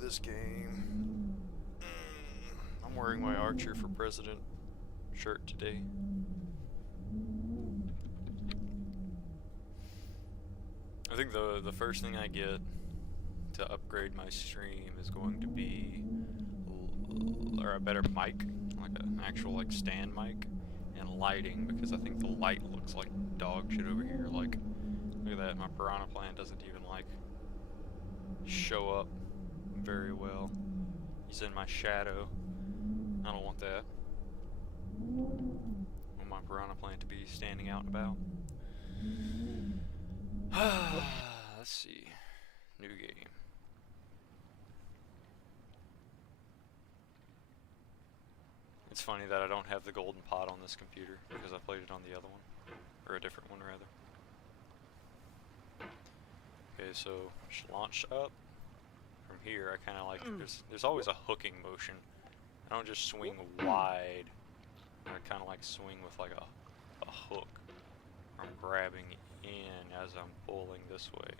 this game. I'm wearing my Archer for President shirt today. I think the first thing I get to upgrade my stream is going to be or a better mic, like an actual like stand mic, and lighting, because I think the light looks like dog shit over here. Like, look at that, my piranha plant doesn't even like show up very well. He's in my shadow. I don't want that. I want my piranha plant to be standing out and about. Let's see. New game. It's funny that I don't have the golden pot on this computer because I played it on the other one. Or a different one, rather. Okay, so just launch up. From here, I kind of like, there's always a hooking motion. I don't just swing wide. I kind of like swing with like a hook. I'm grabbing in as I'm pulling this way.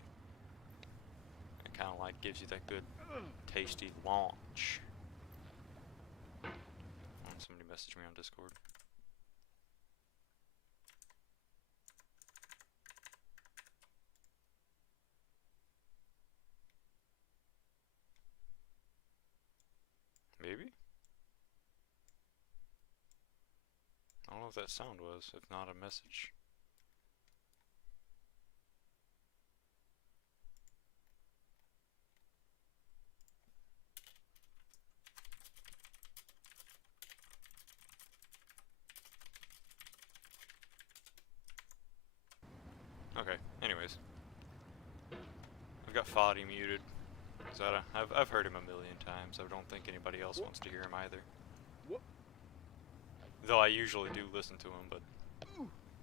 It kind of like gives you that good, tasty launch. Somebody messaged me on Discord. Maybe? I don't know what that sound was, if not a message. Okay, anyways. I've got Foddy muted. I've heard him a million times. I don't think anybody else wants to hear him either. Though I usually do listen to him, but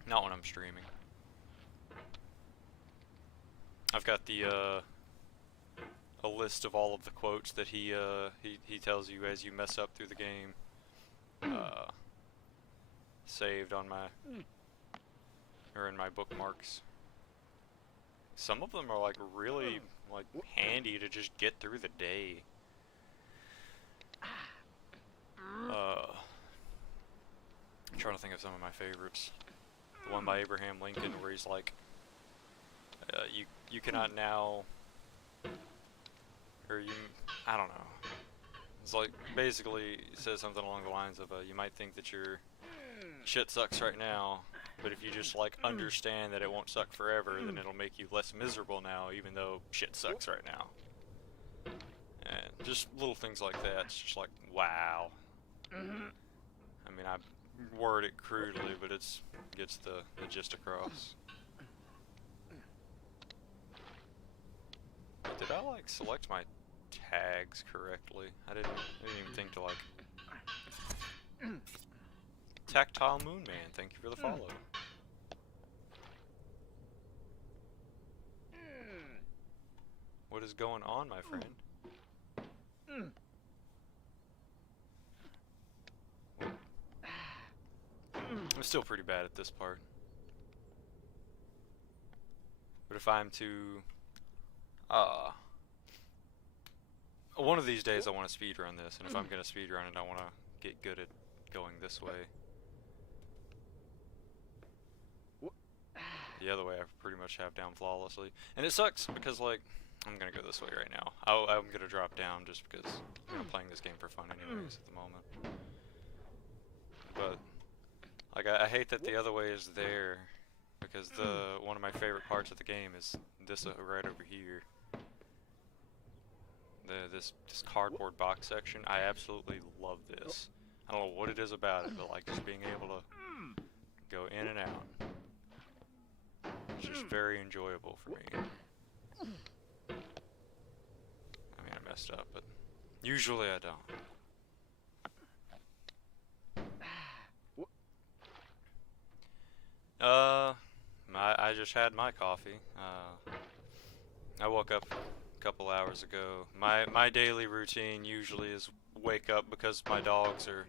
not when I'm streaming. I've got the a list of all of the quotes that he tells you as you mess up through the game. Saved on my or in my bookmarks. Some of them are like really like handy to just get through the day. I'm trying to think of some of my favorites. The one by Abraham Lincoln where he's like, you cannot now, or you, I don't know. It's like, basically, it says something along the lines of, you might think that your shit sucks right now, but if you just like understand that it won't suck forever, then it'll make you less miserable now, even though shit sucks right now. And just little things like that. It's just like, wow. I mean, I word it crudely, but gets the gist across. Did I like select my tags correctly? I didn't even think to like. Tactile Moon Man, thank you for the follow. What is going on, my friend? I'm still pretty bad at this part. But if I'm to... one of these days I want to speedrun this, and if I'm going to speedrun it, I want to get good at going this way. The other way I pretty much have down flawlessly. And it sucks, because, like, I'm going to go this way right now. I'm going to drop down just because I'm playing this game for fun anyways at the moment. But, like, I hate that the other way is there, because one of my favorite parts of the game is this right over here. This cardboard box section. I absolutely love this. I don't know what it is about it, but like just being able to go in and out. It's just very enjoyable for me. I mean, I messed up, but usually I don't. I just had my coffee. I woke up a couple hours ago. My daily routine usually is wake up because my dogs are,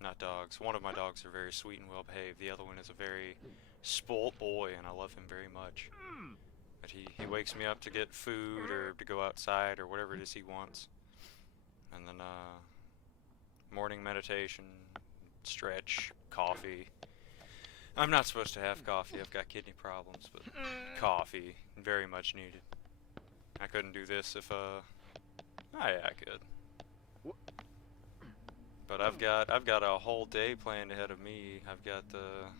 not dogs, one of my dogs are very sweet and well behaved. The other one is a very spoilt boy, and I love him very much. But he wakes me up to get food or to go outside or whatever it is he wants. And then morning meditation, stretch, coffee. I'm not supposed to have coffee. I've got kidney problems, but coffee, very much needed. I couldn't do this if oh yeah, I could. But I've got a whole day planned ahead of me. I've got a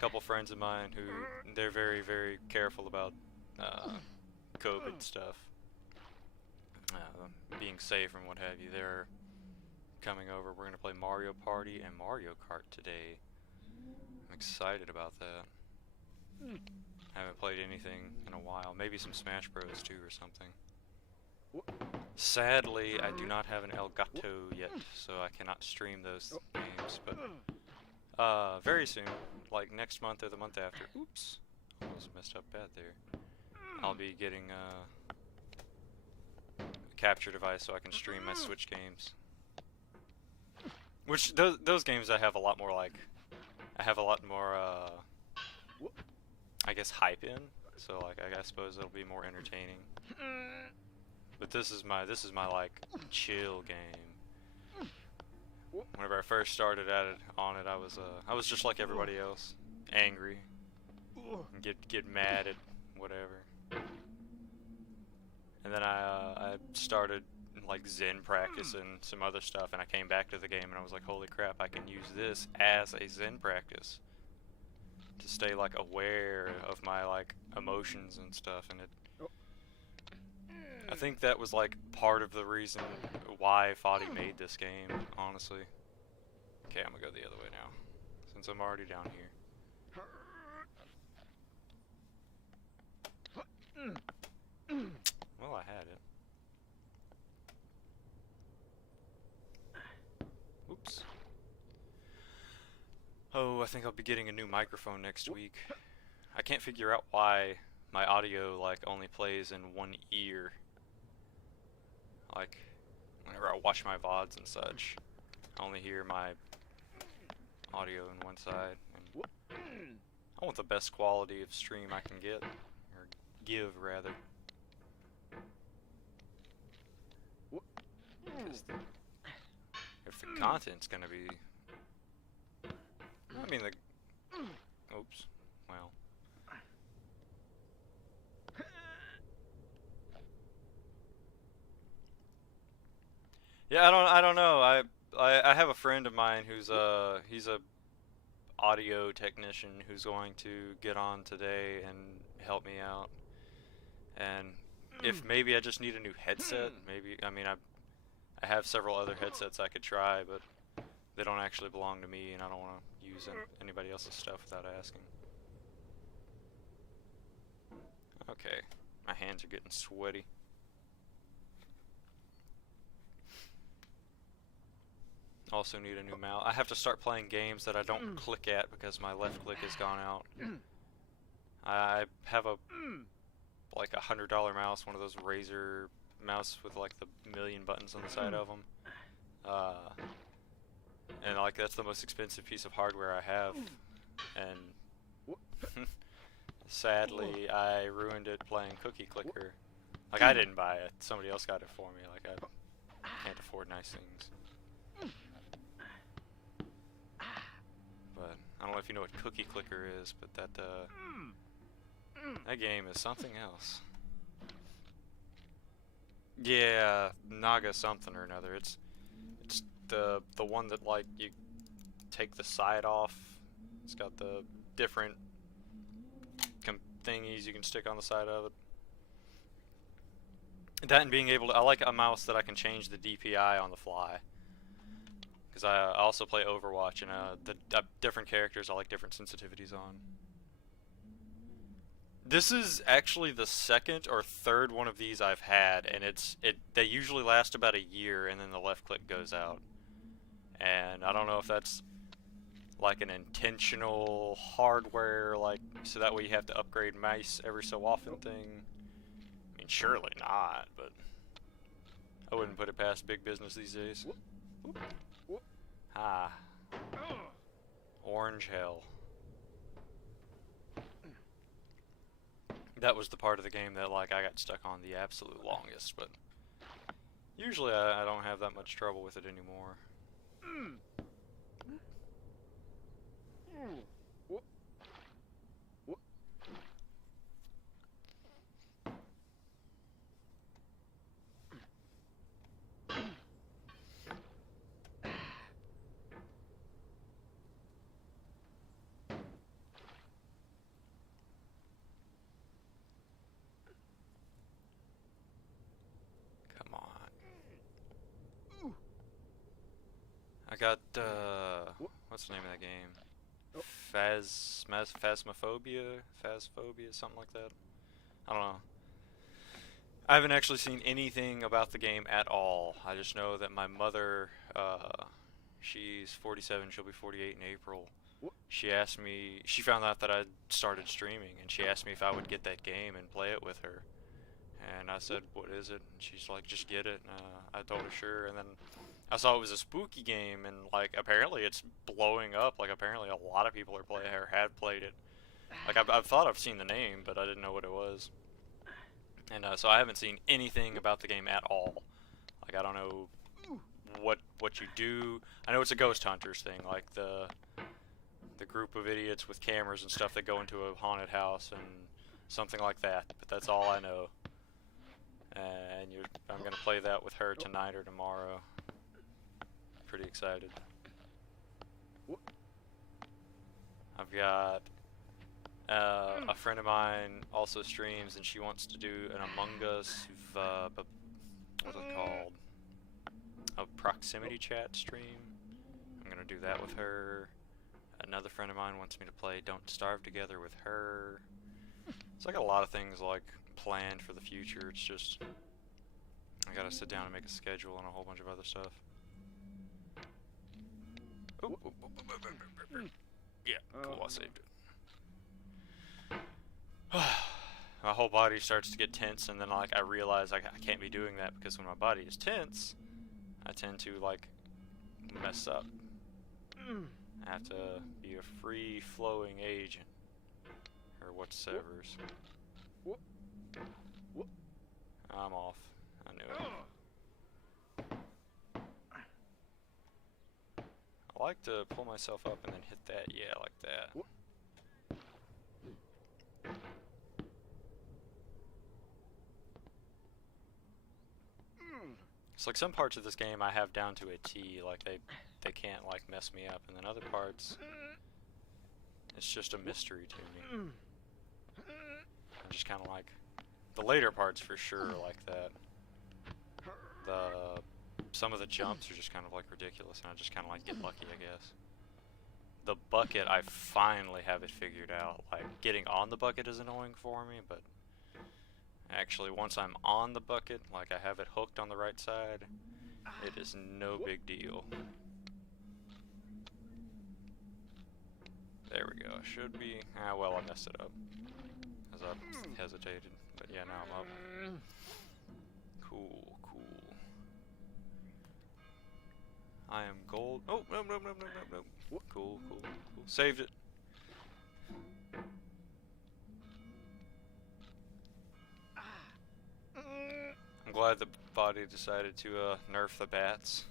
couple friends of mine who they're very, very careful about COVID stuff, being safe and what have you. They're coming over. We're gonna play Mario Party and Mario Kart today. I'm excited about that. Haven't played anything in a while. Maybe some Smash Bros. Too or something. Sadly, I do not have an Elgato yet, so I cannot stream those games, but very soon, like next month or the month after, oops, almost messed up bad there, I'll be getting a capture device so I can stream my Switch games. Which, those games I have a lot more, like, I have a lot more, I guess, hype in, so, like, I suppose it'll be more entertaining. But this is my like chill game. Whenever I first started on it, I was just like everybody else, angry, and get mad at whatever. And then I started like Zen practice and some other stuff, and I came back to the game and I was like, holy crap, I can use this as a Zen practice to stay like aware of my like emotions and stuff, and I think that was like part of the reason why Foddy made this game, honestly. Okay, I'm gonna go the other way now, since I'm already down here. Well, I had it. Oops. Oh, I think I'll be getting a new microphone next week. I can't figure out why my audio like only plays in one ear. Like, whenever I watch my VODs and such, I only hear my audio on one side. And I want the best quality of stream I can get, or give rather. If the content's gonna be, I mean oops, well. Yeah, I don't know. I have a friend of mine who's he's a audio technician who's going to get on today and help me out. And if maybe I just need a new headset, maybe, I mean, I have several other headsets I could try, but they don't actually belong to me, and I don't want to use anybody else's stuff without asking. Okay, my hands are getting sweaty. Also need a new mouse. I have to start playing games that I don't click at because my left click has gone out. I have a like $100 mouse, one of those Razer mouse with like the million buttons on the side of them. And like that's the most expensive piece of hardware I have. And sadly, I ruined it playing Cookie Clicker. Like I didn't buy it; somebody else got it for me. Like I can't afford nice things. But I don't know if you know what Cookie Clicker is, but that game is something else. Yeah, Naga something or another. It's the one that like you take the side off. It's got the different thingies you can stick on the side of it. That and being able to, I like a mouse that I can change the DPI on the fly. Because I also play Overwatch, and the different characters I like different sensitivities on. This is actually the second or third one of these I've had, and they usually last about a year, and then the left click goes out. And I don't know if that's like an intentional hardware, like so that way you have to upgrade mice every so often thing. I mean, surely not, but I wouldn't put it past big business these days. Ah. Orange hell. that was the part of the game that like I got stuck on the absolute longest, but usually I don't have that much trouble with it anymore. Come on. I got, what's the name of that game? Phasmophobia, something like that. I don't know. I haven't actually seen anything about the game at all. I just know that my mother, she's 47, she'll be 48 in April. She asked me, she found out that I'd started streaming, and she asked me if I would get that game and play it with her. And I said, what is it? And she's like, just get it. And I told her sure, and then I saw it was a spooky game, and like apparently it's blowing up. Like apparently a lot of people are playing or have played it. Like I've thought I've seen the name, but I didn't know what it was. And so I haven't seen anything about the game at all. Like I don't know what you do. I know it's a ghost hunters thing, like the group of idiots with cameras and stuff that go into a haunted house and something like that. But that's all I know. And I'm gonna play that with her tonight or tomorrow. Pretty excited. I've got a friend of mine also streams, and she wants to do an Among Us, what's it called? A proximity chat stream. I'm gonna do that with her. Another friend of mine wants me to play Don't Starve Together with her. So I got a lot of things like planned for the future. It's just I gotta sit down and make a schedule and a whole bunch of other stuff. Ooh. Yeah, cool, I saved it. My whole body starts to get tense, and then like I realize I can't be doing that, because when my body is tense, I tend to like mess up. I have to be a free-flowing agent, or whatsoever. I'm off. I knew it. I like to pull myself up and then hit that. Yeah, like that. It's like some parts of this game I have down to a T. Like they can't like mess me up, and then other parts it's just a mystery to me. I just kind of like the later parts for sure like that. Some of the jumps are just kind of like ridiculous, and I just kind of like get lucky, I guess. The bucket, I finally have it figured out. Like getting on the bucket is annoying for me, but actually once I'm on the bucket, like I have it hooked on the right side, it is no big deal. There we go. Should be. Ah, well, I messed it up as I hesitated. But yeah, now I'm up. Cool. I am gold. Oh, no. Cool. Saved it. I'm glad the body decided to nerf the bats,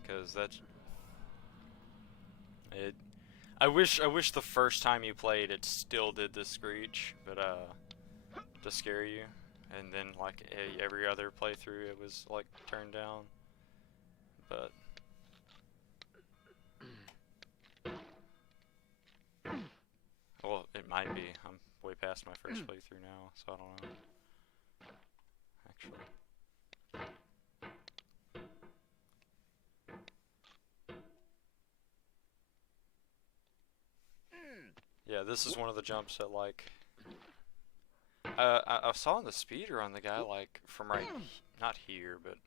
because that's it. I wish the first time you played it still did the screech, but to scare you, and then like every other playthrough it was like turned down. But well, it might be. I'm way past my first playthrough now, so I don't know. Actually. Yeah, this is one of the jumps that like I saw in the speedrun the guy like from right, not here, but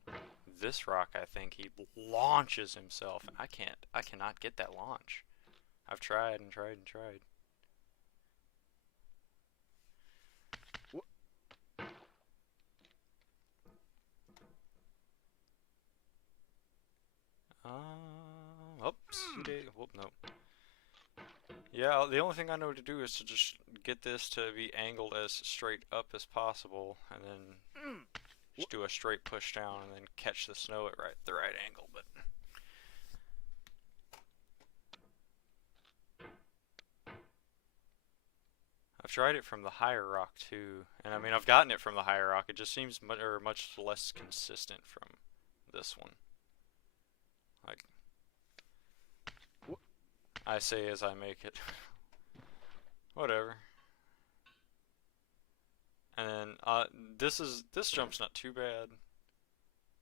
this rock, I think he launches himself, and I cannot get that launch. I've tried and tried. Oops. Whoop, no. Yeah, the only thing I know to do is to just get this to be angled as straight up as possible, and then just do a straight push down, and then catch the snow at the right angle. But I've tried it from the higher rock too, and I mean I've gotten it from the higher rock. It just seems much less consistent from this one. Like I say as I make it. Whatever. And then this jump's not too bad,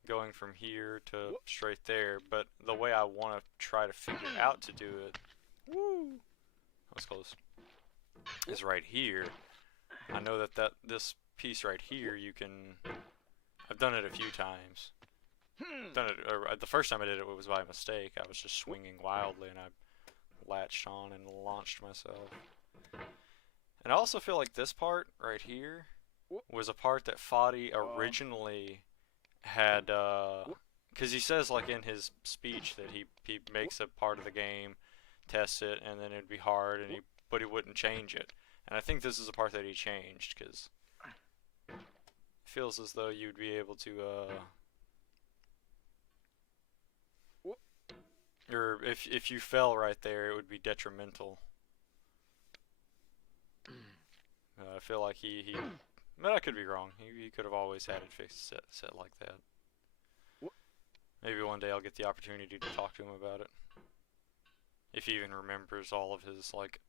going from here to straight there. But the way I want to try to figure out to do it, woo, that was close, is right here. I know that this piece right here you can. I've done it a few times. The first time I did it was by mistake. I was just swinging wildly and I latched on and launched myself. And I also feel like this part right here was a part that Foddy originally had, because he says like in his speech that he makes a part of the game, tests it, and then it'd be hard, but he wouldn't change it. And I think this is a part that he changed, because it feels as though you'd be able to, or if you fell right there, it would be detrimental. I feel like but I could be wrong. He could have always had it fixed set like that. Maybe one day I'll get the opportunity to talk to him about it. If he even remembers all of his like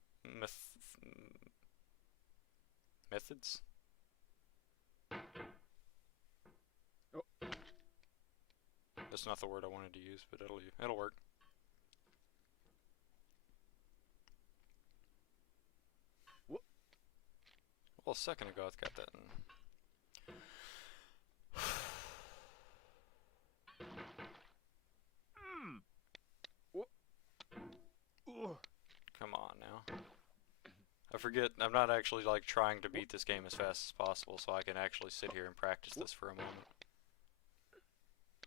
methods. That's not the word I wanted to use, but it'll work. Well, a second ago I got that. Come on now. I forget, I'm not actually like trying to beat this game as fast as possible, so I can actually sit here and practice this for a moment.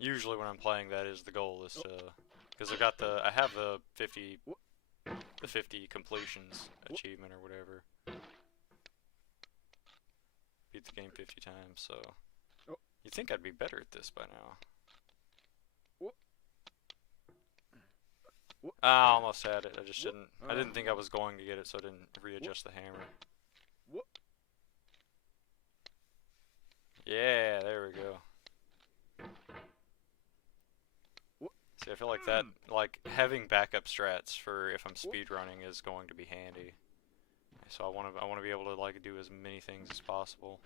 Usually when I'm playing, that is the goal, is to, because I have the 50 completions achievement or whatever. Beat the game 50 times, so you'd think I'd be better at this by now. I almost had it. I just didn't. I didn't think I was going to get it, so I didn't readjust the hammer. Yeah, there we go. See, I feel like that, like having backup strats for if I'm speedrunning is going to be handy. So I want to be able to like do as many things as possible.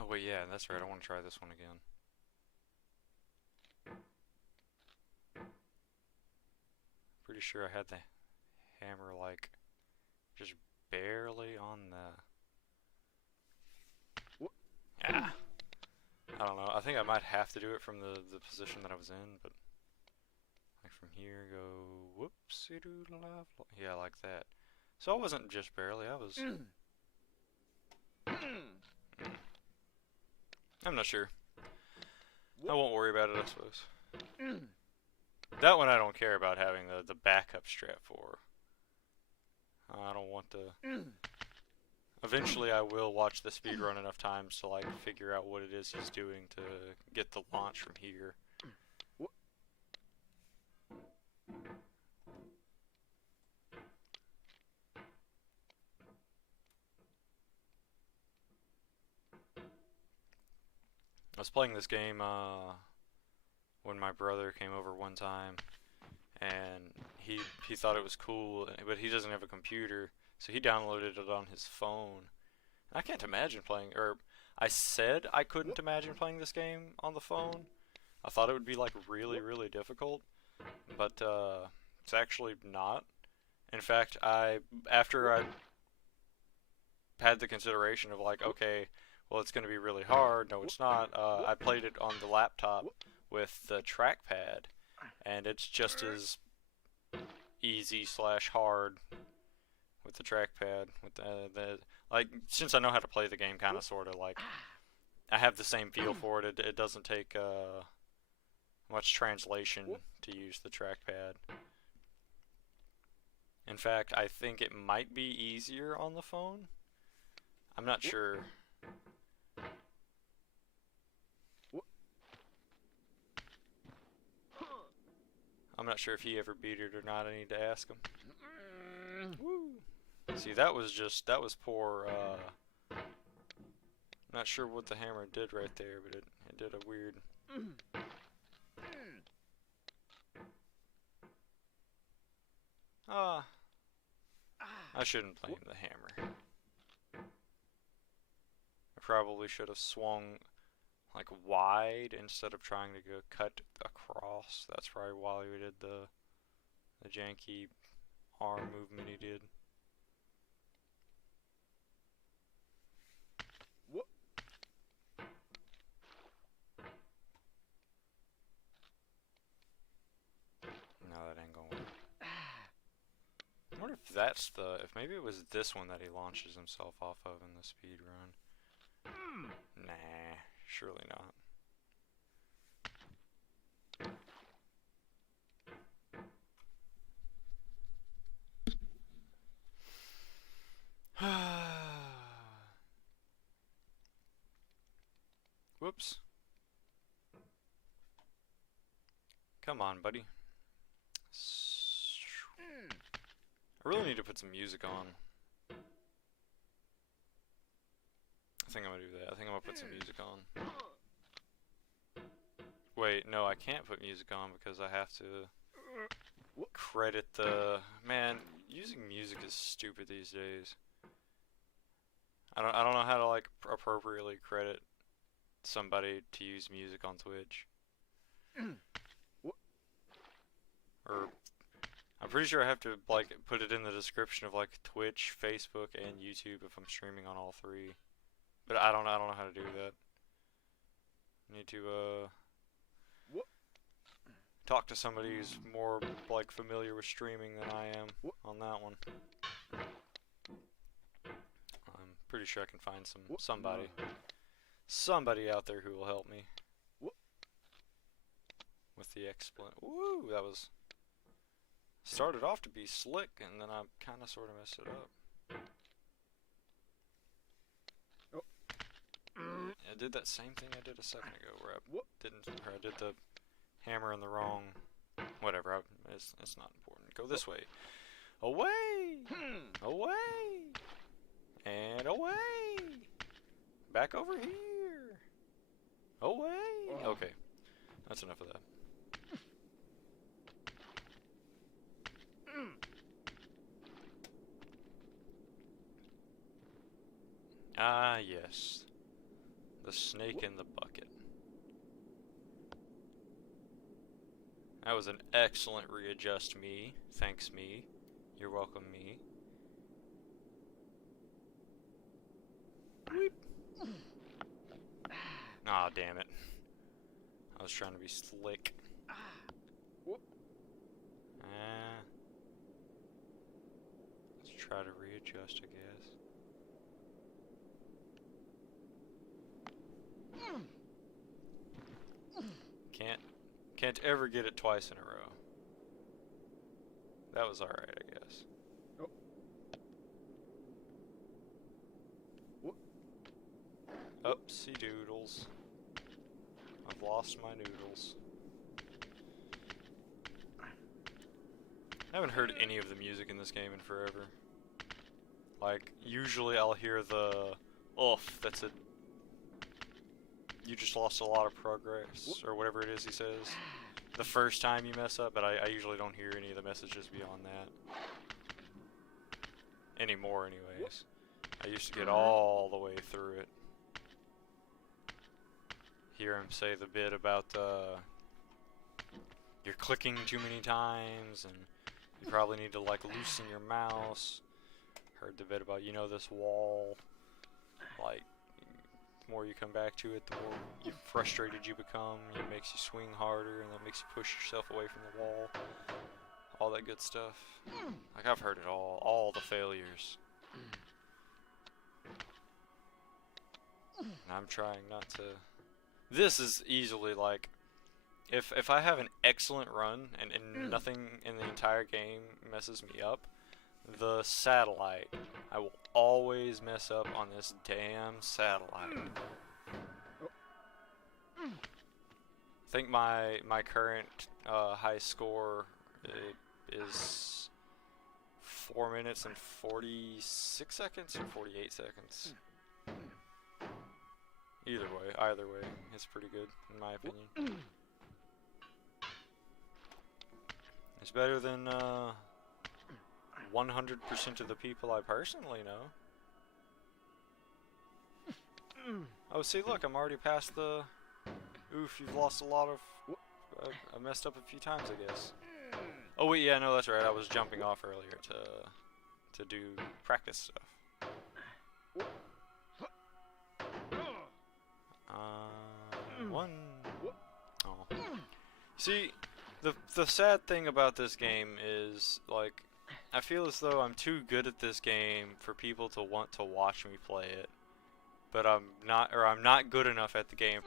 Oh wait, yeah, that's right. I want to try this one again. Pretty sure I had the hammer like just barely on the. Yeah. I don't know. I think I might have to do it from the position that I was in, but like from here, go whoopsie doodle. Yeah, like that. So I wasn't just barely. I was. I'm not sure. I won't worry about it, I suppose. That one I don't care about having the backup strap for. I don't want to. Eventually I will watch the speedrun enough times to like figure out what it is he's doing to get the launch from here. I was playing this game when my brother came over one time, and he thought it was cool, but he doesn't have a computer, so he downloaded it on his phone. And I can't imagine playing, or I said I couldn't imagine playing this game on the phone. I thought it would be like really, really difficult, but it's actually not. In fact, after I had the consideration of like, okay, well, it's going to be really hard. No, it's not. I played it on the laptop with the trackpad, and it's just as easy/hard with the trackpad. With the like, since I know how to play the game, kind of, sort of, like, I have the same feel for it. It doesn't take much translation to use the trackpad. In fact, I think it might be easier on the phone. I'm not sure. I'm not sure if he ever beat it or not. I need to ask him. Woo. See, that was poor. Not sure what the hammer did right there, but it did a weird. I shouldn't blame the hammer. I probably should have swung like wide instead of trying to go cut across. That's probably why we did the janky arm movement he did. No, that ain't gonna work. I wonder if that's if maybe it was this one that he launches himself off of in the speed run. Nah, surely not. Whoops. Come on, buddy. I really need to put some music on. I think I'm gonna do that. I think I'm gonna put some music on. Wait, no, I can't put music on because I have to credit the... Man, using music is stupid these days. I don't know how to, like, appropriately credit somebody to use music on Twitch. Or I'm pretty sure I have to, like, put it in the description of, like, Twitch, Facebook, and YouTube if I'm streaming on all three. But I don't know how to do that. I need to talk to somebody who's more, like, familiar with streaming than I am on that one. I'm pretty sure I can find somebody out there who will help me with the explanation. Woo, that was started off to be slick, and then I kind of sort of messed it up. I did that same thing I did a second ago, where I did the hammer in the wrong. Whatever, it's not important. Go this way. Away! Away! And away! Back over here! Away! Okay, that's enough of that. Ah, yes. The snake in the bucket. That was an excellent readjust, me. Thanks, me. You're welcome, me. Weep. Aw, damn it. I was trying to be slick. Let's try to readjust, I guess. Can't ever get it twice in a row. That was alright, I guess. Upsy doodles. I've lost my noodles. I haven't heard any of the music in this game in forever. Like, usually I'll hear the oof, that's a... You just lost a lot of progress, or whatever it is he says, the first time you mess up, but I usually don't hear any of the messages beyond that. Anymore, anyways. I used to get all the way through it. Hear him say the bit about, you're clicking too many times, and you probably need to, like, loosen your mouse. Heard the bit about, you know, this wall, like, the more you come back to it, the more frustrated you become. It makes you swing harder, and that makes you push yourself away from the wall. all that good stuff. Like, I've heard it all the failures. And I'm trying not to. This is easily like, if I have an excellent run and nothing in the entire game messes me up, the satellite, I will always mess up on this damn satellite. I think my current high score is 4 minutes and 46 seconds or 48 seconds. Either way, it's pretty good in my opinion. It's better than 100% of the people I personally know. Oh, see, look, I'm already past the. Oof, you've lost a lot of. I messed up a few times, I guess. Oh wait, yeah, no, that's right. I was jumping off earlier to do practice stuff. One. Oh. See, the sad thing about this game is, like, I feel as though I'm too good at this game for people to want to watch me play it. But I'm not good enough at the game.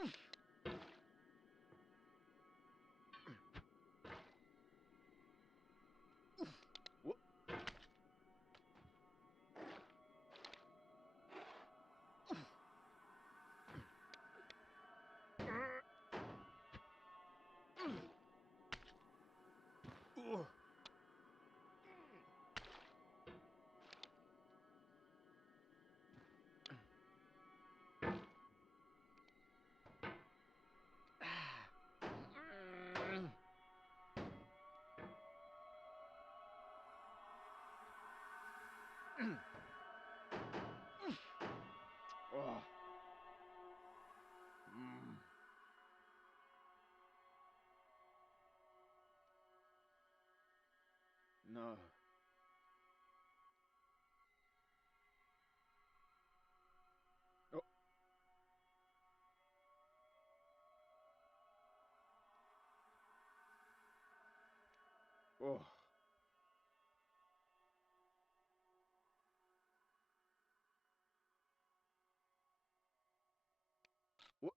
No. Oh. Oh. What?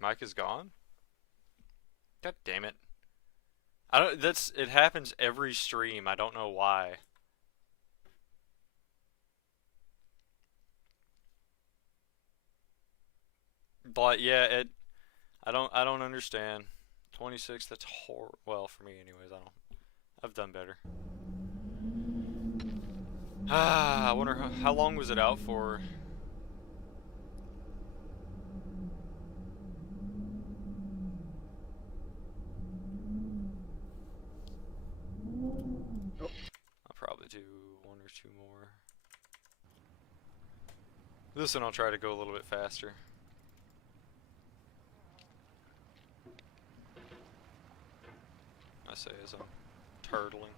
Mike is gone? God damn it. I don't it happens every stream. I don't know why. But yeah, I don't understand. 26, that's well, for me anyways. I've done better. I wonder how long was it out for? Oh. I'll probably do one or two more. This one I'll try to go a little bit faster. I say as I'm turtling.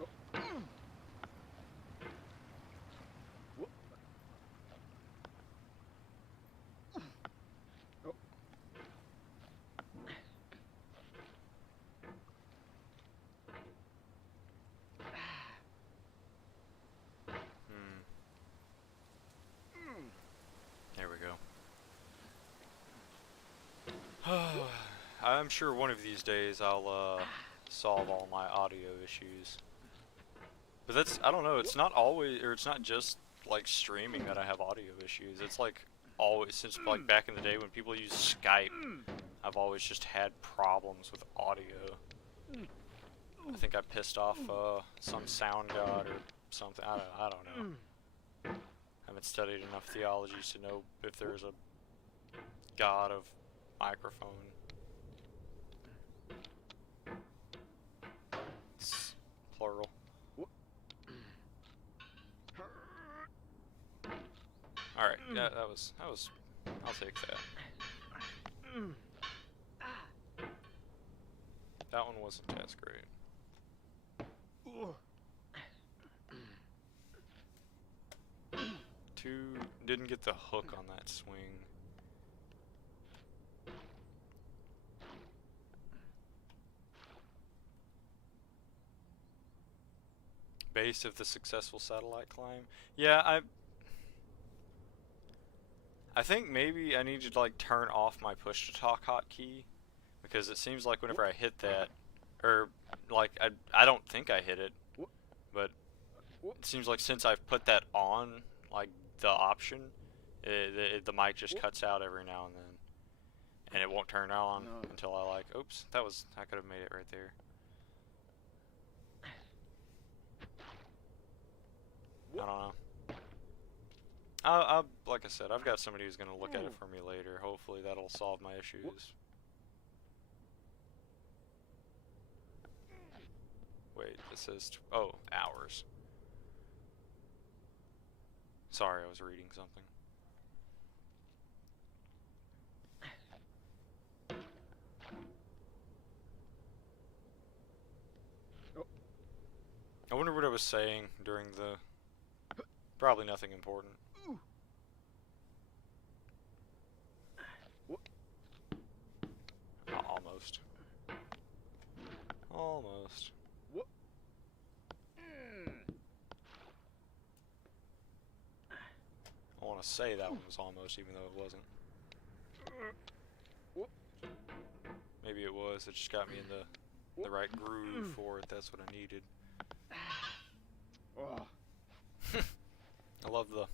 Oh. Oh. There we go. I'm sure one of these days I'll solve all my audio issues. But that's, I don't know, it's not always, or it's not just like streaming that I have audio issues. It's like always, since like back in the day when people use Skype, I've always just had problems with audio. I think I pissed off some sound god or something. I don't know. I haven't studied enough theologies to know if there's a god of microphone. It's plural. Alright, yeah, that was, I'll take that. That one wasn't as great. didn't get the hook on that swing. Base of the successful satellite climb. Yeah, I think maybe I need to like turn off my push to talk hotkey, because it seems like whenever I hit that, or like I don't think I hit it, but it seems like since I've put that on, like the option, the mic just cuts out every now and then, and it won't turn on until I like, oops, I could have made it right there. I don't know. Like I said, I've got somebody who's gonna look at it for me later. Hopefully that'll solve my issues. Wait, it says hours. Sorry, I was reading something. I wonder what I was saying during the... Probably nothing important. Almost. Almost. I want to say that one was almost, even though it wasn't. Maybe it was. It just got me in the right groove for it. That's what I needed. I love the...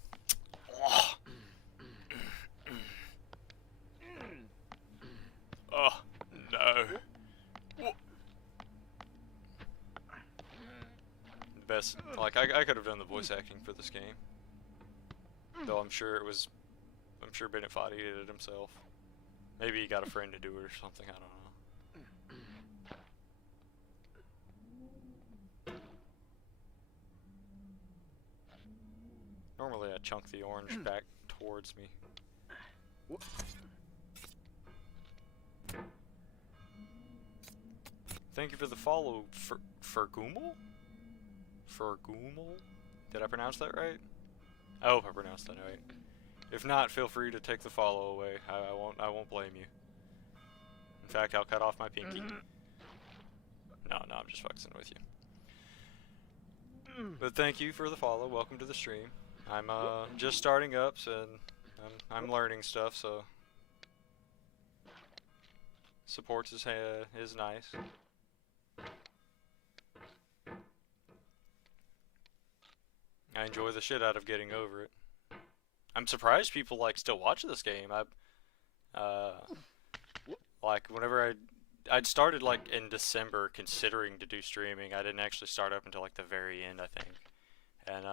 Oh, no. The best... Like, I could have done the voice acting for this game. Though I'm sure Bennett Foddy did it himself. Maybe he got a friend to do it or something, I don't know. Normally I chunk the orange back towards me. Thank you for the follow, Fergumel? Fergumel? Did I pronounce that right? I hope I pronounced that right. If not, feel free to take the follow away. I won't blame you. In fact, I'll cut off my pinky. No, I'm just fucking with you. But thank you for the follow. Welcome to the stream. I'm just starting up, so I'm learning stuff. So support is nice. I enjoy the shit out of getting over it. I'm surprised people like still watch this game. Like whenever I'd started like in December considering to do streaming. I didn't actually start up until like the very end, I think. And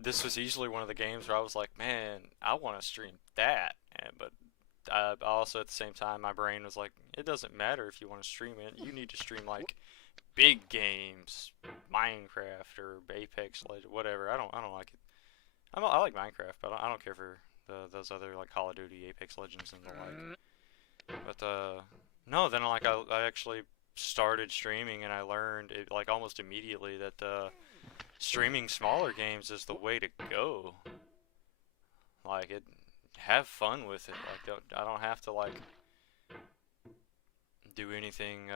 this was easily one of the games where I was like, man, I want to stream that. But also at the same time, my brain was like, it doesn't matter if you want to stream it. You need to stream like big games, Minecraft or Apex Legends, whatever. I don't like it. I like Minecraft, but I don't care for those other like Call of Duty, Apex Legends, and the like. But no, then like I actually started streaming, and I learned it like almost immediately that streaming smaller games is the way to go. Like have fun with it. Like I don't have to like do anything.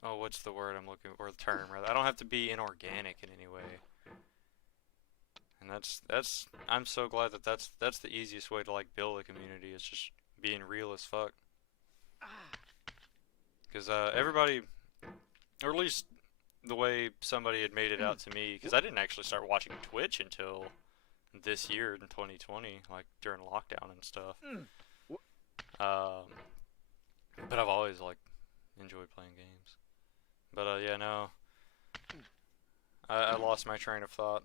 Oh, what's the word I'm looking for? The term, rather. I don't have to be inorganic in any way. And that's I'm so glad that that's the easiest way to like build a community, is just being real as fuck. Because everybody, or at least the way somebody had made it out to me, because I didn't actually start watching Twitch until this year in 2020, like during lockdown and stuff. But I've always like enjoyed playing games. But yeah, no, I lost my train of thought.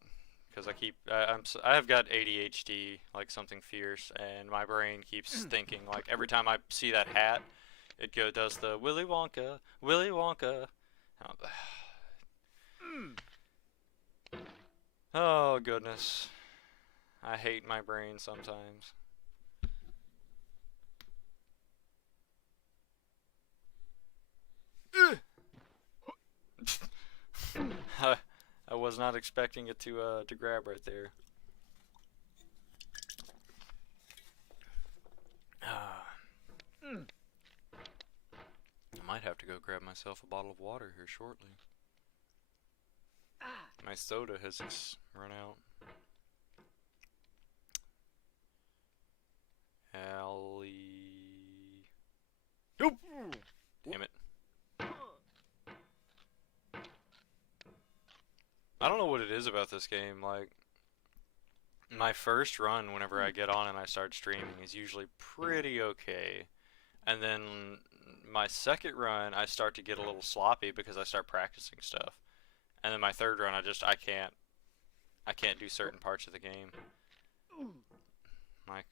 Because I have got ADHD, like something fierce, and my brain keeps thinking, like every time I see that hat, it does the Willy Wonka, Willy Wonka. Oh goodness, I hate my brain sometimes. I was not expecting it to grab right there. I might have to go grab myself a bottle of water here shortly. My soda has run out. Allie. Nope! Damn it. I don't know what it is about this game. Like, my first run, whenever I get on and I start streaming, is usually pretty okay. And then my second run, I start to get a little sloppy because I start practicing stuff. And then my third run, I can't do certain parts of the game. Like,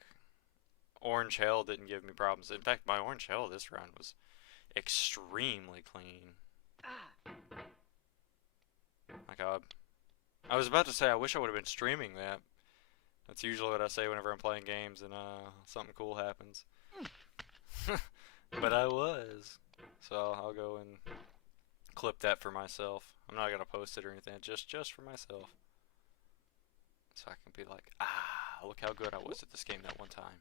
Orange Hell didn't give me problems. In fact, my Orange Hell this run was extremely clean. Like, I was about to say, I wish I would have been streaming that. That's usually what I say whenever I'm playing games and something cool happens. But I was. So I'll go and clip that for myself. I'm not gonna post it or anything, just for myself. So I can be like, look how good I was at this game that one time.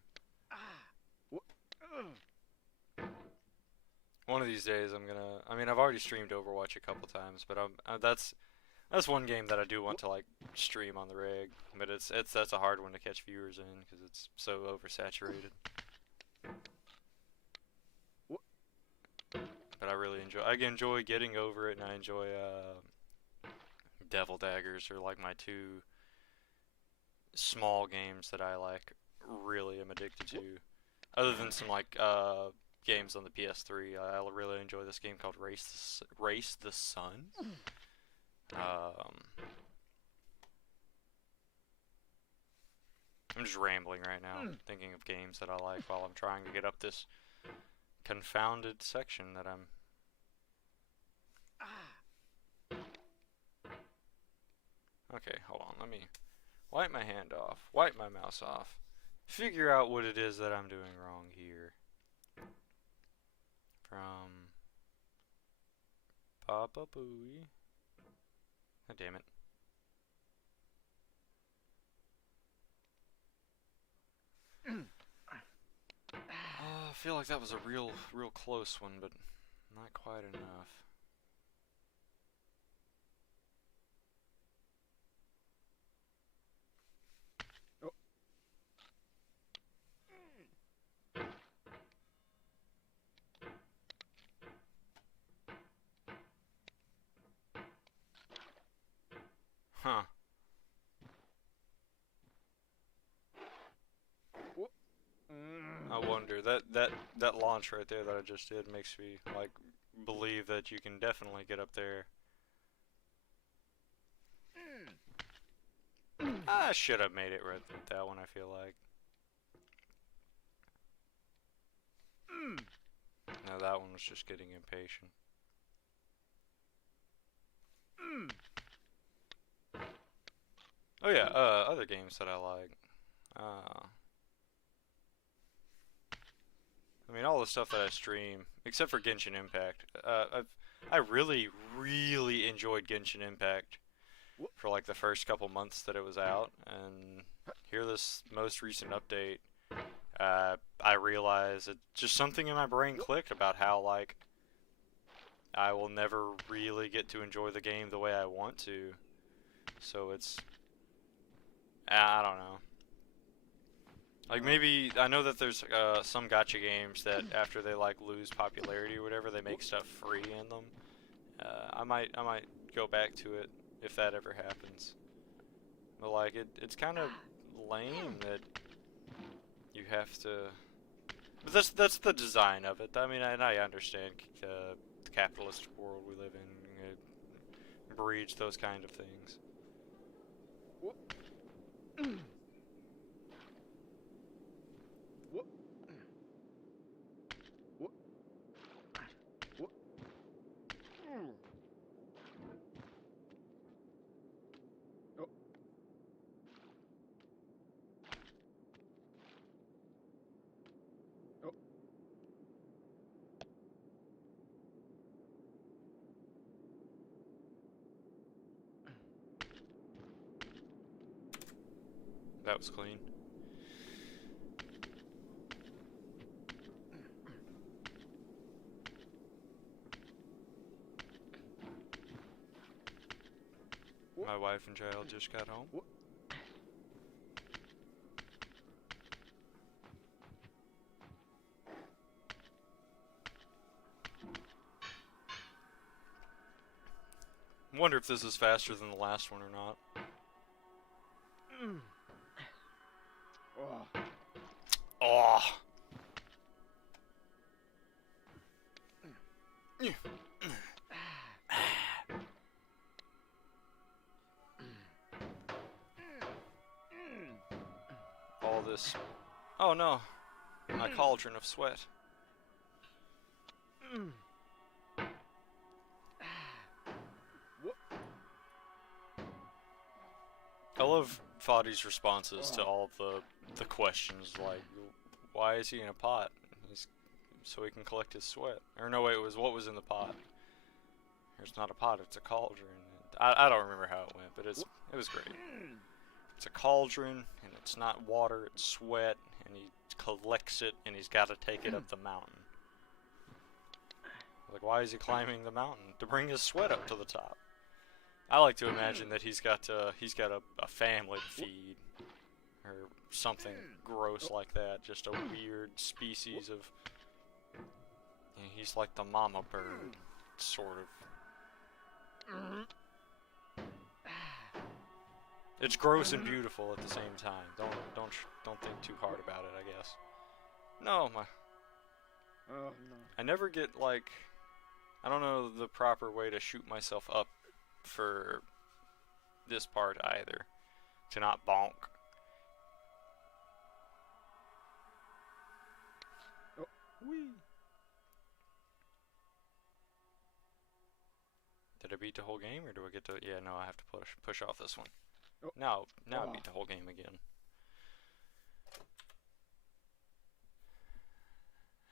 One of these days I'm gonna, I mean, I've already streamed Overwatch a couple times, but that's one game that I do want to like stream on the rig, but that's a hard one to catch viewers in because it's so oversaturated. But I really enjoy getting over it, and I enjoy Devil Daggers are like my two small games that I like really am addicted to. Other than some like games on the PS3, I really enjoy this game called Race the Sun. I'm just rambling right now, thinking of games that I like while I'm trying to get up this confounded section that I'm... Okay, hold on, let me wipe my hand off, wipe my mouse off, figure out what it is that I'm doing wrong here. From Papa Booey. Oh, damn it. I feel like that was a real close one, but not quite enough. Huh. I wonder, that launch right there that I just did makes me like believe that you can definitely get up there. I should have made it right with that one, I feel like. No, that one was just getting impatient. Oh yeah, other games that I like. I mean, all the stuff that I stream, except for Genshin Impact. I really enjoyed Genshin Impact for like the first couple months that it was out, and here this most recent update, I realized that just something in my brain clicked about how like I will never really get to enjoy the game the way I want to. So it's, I don't know. Like maybe, I know that there's some gacha games that after they like lose popularity or whatever, they make stuff free in them. I might go back to it if that ever happens. But like it's kind of lame that you have to. But that's the design of it. I mean, I understand the capitalist world we live in. It breeds those kind of things. That was clean. My wife and child just got home. Wonder if this is faster than the last one or not. Oh. All this. Oh no. My cauldron of sweat. I love Foddy's responses to all the questions, like, why is he in a pot? So he can collect his sweat. Or no, wait, it was what was in the pot. It's not a pot, it's a cauldron. I don't remember how it went, but it was great. It's a cauldron, and it's not water, it's sweat, and he collects it, and he's got to take it up the mountain. Like, why is he climbing the mountain? To bring his sweat up to the top. I like to imagine that he's got a family to feed, or something gross like that. Just a weird species of. You know, he's like the mama bird, sort of. It's gross and beautiful at the same time. Don't think too hard about it, I guess. No, my. Oh no. I never get like. I don't know the proper way to shoot myself up for this part either, to not bonk. Oh, wee. Did I beat the whole game, or do I get to? Yeah, no, I have to push off this one. Oh. Now I beat the whole game again.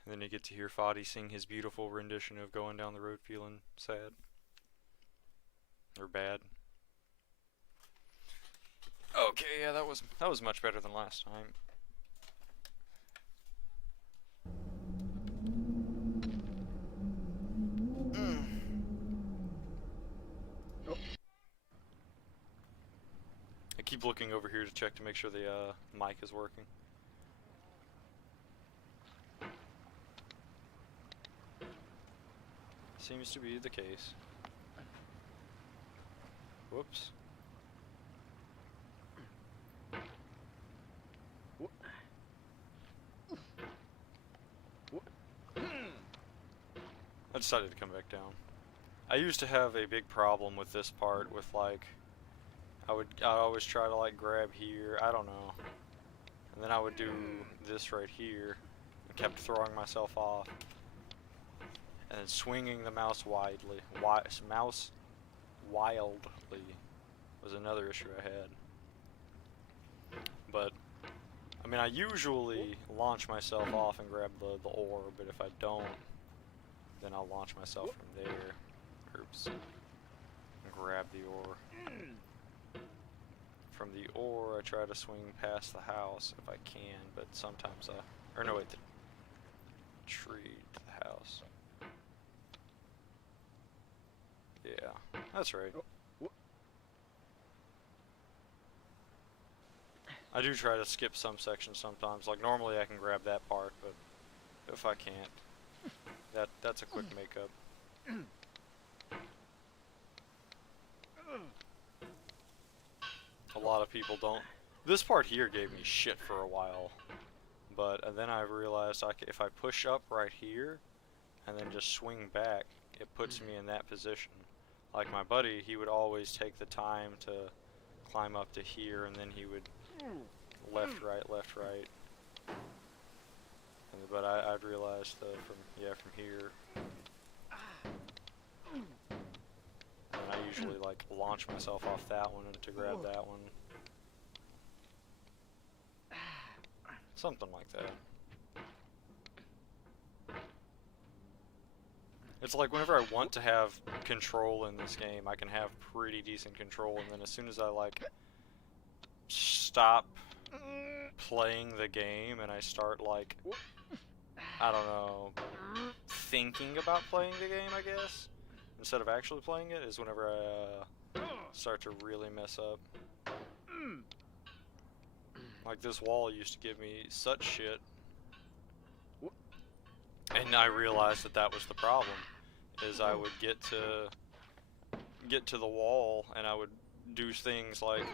And then you get to hear Foddy sing his beautiful rendition of "Going Down the Road Feeling Sad." Or bad. Okay, yeah, that was much better than last time. Oh. I keep looking over here to check to make sure the mic is working. Seems to be the case. Whoops. I decided to come back down. I used to have a big problem with this part with like I'd always try to like grab here, I don't know. And then I would do this right here and kept throwing myself off. And then swinging the mouse wildly was another issue I had. But I mean, I usually launch myself off and grab the ore, but if I don't, then I'll launch myself from there. Oops. And grab the ore. From the ore, I try to swing past the house if I can, but sometimes or no, wait, the tree to the house. Yeah, that's right. I do try to skip some sections sometimes. Like normally I can grab that part, but if I can't, that's a quick makeup. A lot of people don't. This part here gave me shit for a while, but then I realized if I push up right here and then just swing back, it puts me in that position. Like my buddy, he would always take the time to climb up to here, and then he would left, right. But I'd realized from here, and I usually like launch myself off that one to grab that one. Something like that. It's like whenever I want to have control in this game, I can have pretty decent control, and then as soon as I like stop playing the game and I start like, I don't know, thinking about playing the game, I guess, instead of actually playing it, is whenever I start to really mess up. Like this wall used to give me such shit, and I realized that that was the problem. Is I would get to the wall and I would do things like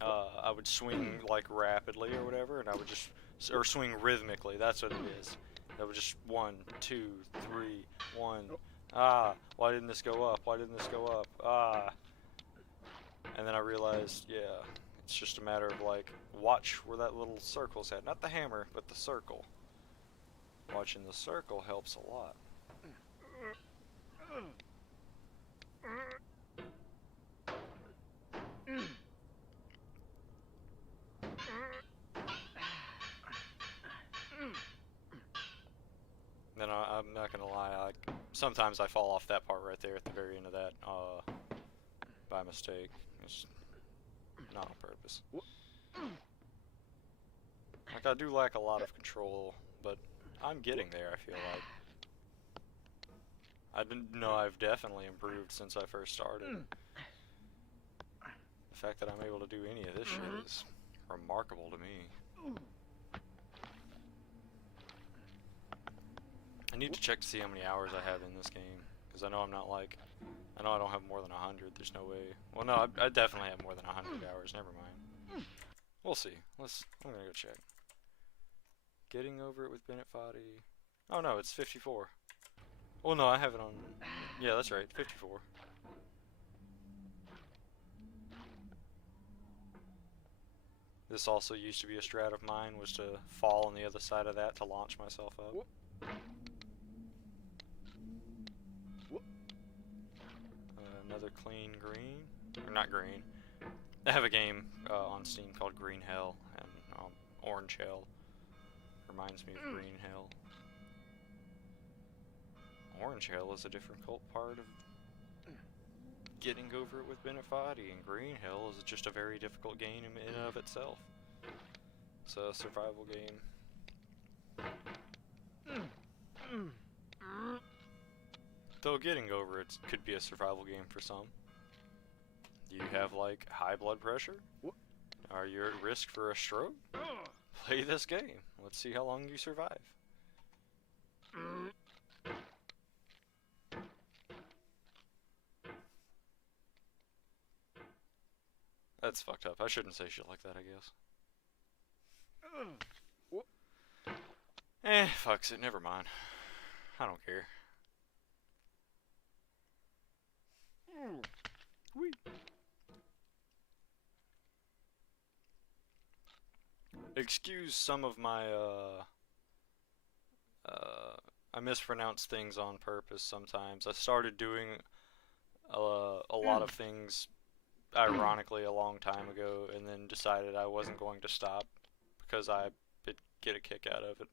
I would swing like rapidly or whatever, and I would just or swing rhythmically. That's what it is. I would just 1, 2, 3, 1. Ah, why didn't this go up? Why didn't this go up? Ah. And then I realized, yeah, it's just a matter of like, watch where that little circle's at. Not the hammer, but the circle. Watching the circle helps a lot. Then I'm not gonna lie, like, sometimes I fall off that part right there at the very end of that, by mistake. It's not on purpose. Like, I do lack a lot of control, but I'm getting there, I feel like. I didn't know I've definitely improved since I first started. The fact that I'm able to do any of this shit is remarkable to me. I need to check to see how many hours I have in this game, because I know I'm not like, I know I don't have more than 100, there's no way. Well, no, I definitely have more than 100 hours, never mind. We'll see. I'm gonna go check. Getting over it with Bennett Foddy. Oh no, it's 54. Well, no, I have it on, yeah, that's right, 54. This also used to be a strat of mine, was to fall on the other side of that to launch myself up. Another clean green, or not green. I have a game on Steam called Green Hell, and Orange Hell reminds me of Green Hell. Orange Hell is a difficult part of getting over it with Bennett Foddy, and Green Hell is just a very difficult game in and of itself. It's a survival game. Though getting over it could be a survival game for some. Do you have like high blood pressure? Are you at risk for a stroke? Play this game. Let's see how long you survive. That's fucked up. I shouldn't say shit like that, I guess. Fucks it. Never mind. I don't care. Excuse some of my, I mispronounce things on purpose sometimes. I started doing a lot of things ironically a long time ago, and then decided I wasn't going to stop because I would get a kick out of it.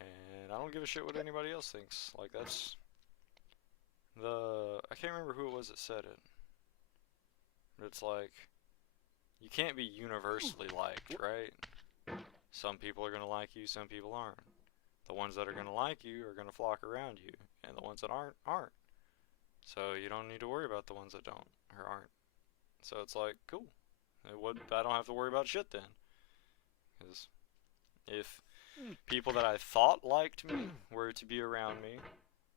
And I don't give a shit what anybody else thinks. Like, that's I can't remember who it was that said it. But it's like, you can't be universally liked, right? Some people are gonna like you, some people aren't. The ones that are gonna like you are gonna flock around you, and the ones that aren't. So you don't need to worry about the ones that don't, or aren't. So it's like, cool. I don't have to worry about shit then. Because if people that I thought liked me were to be around me,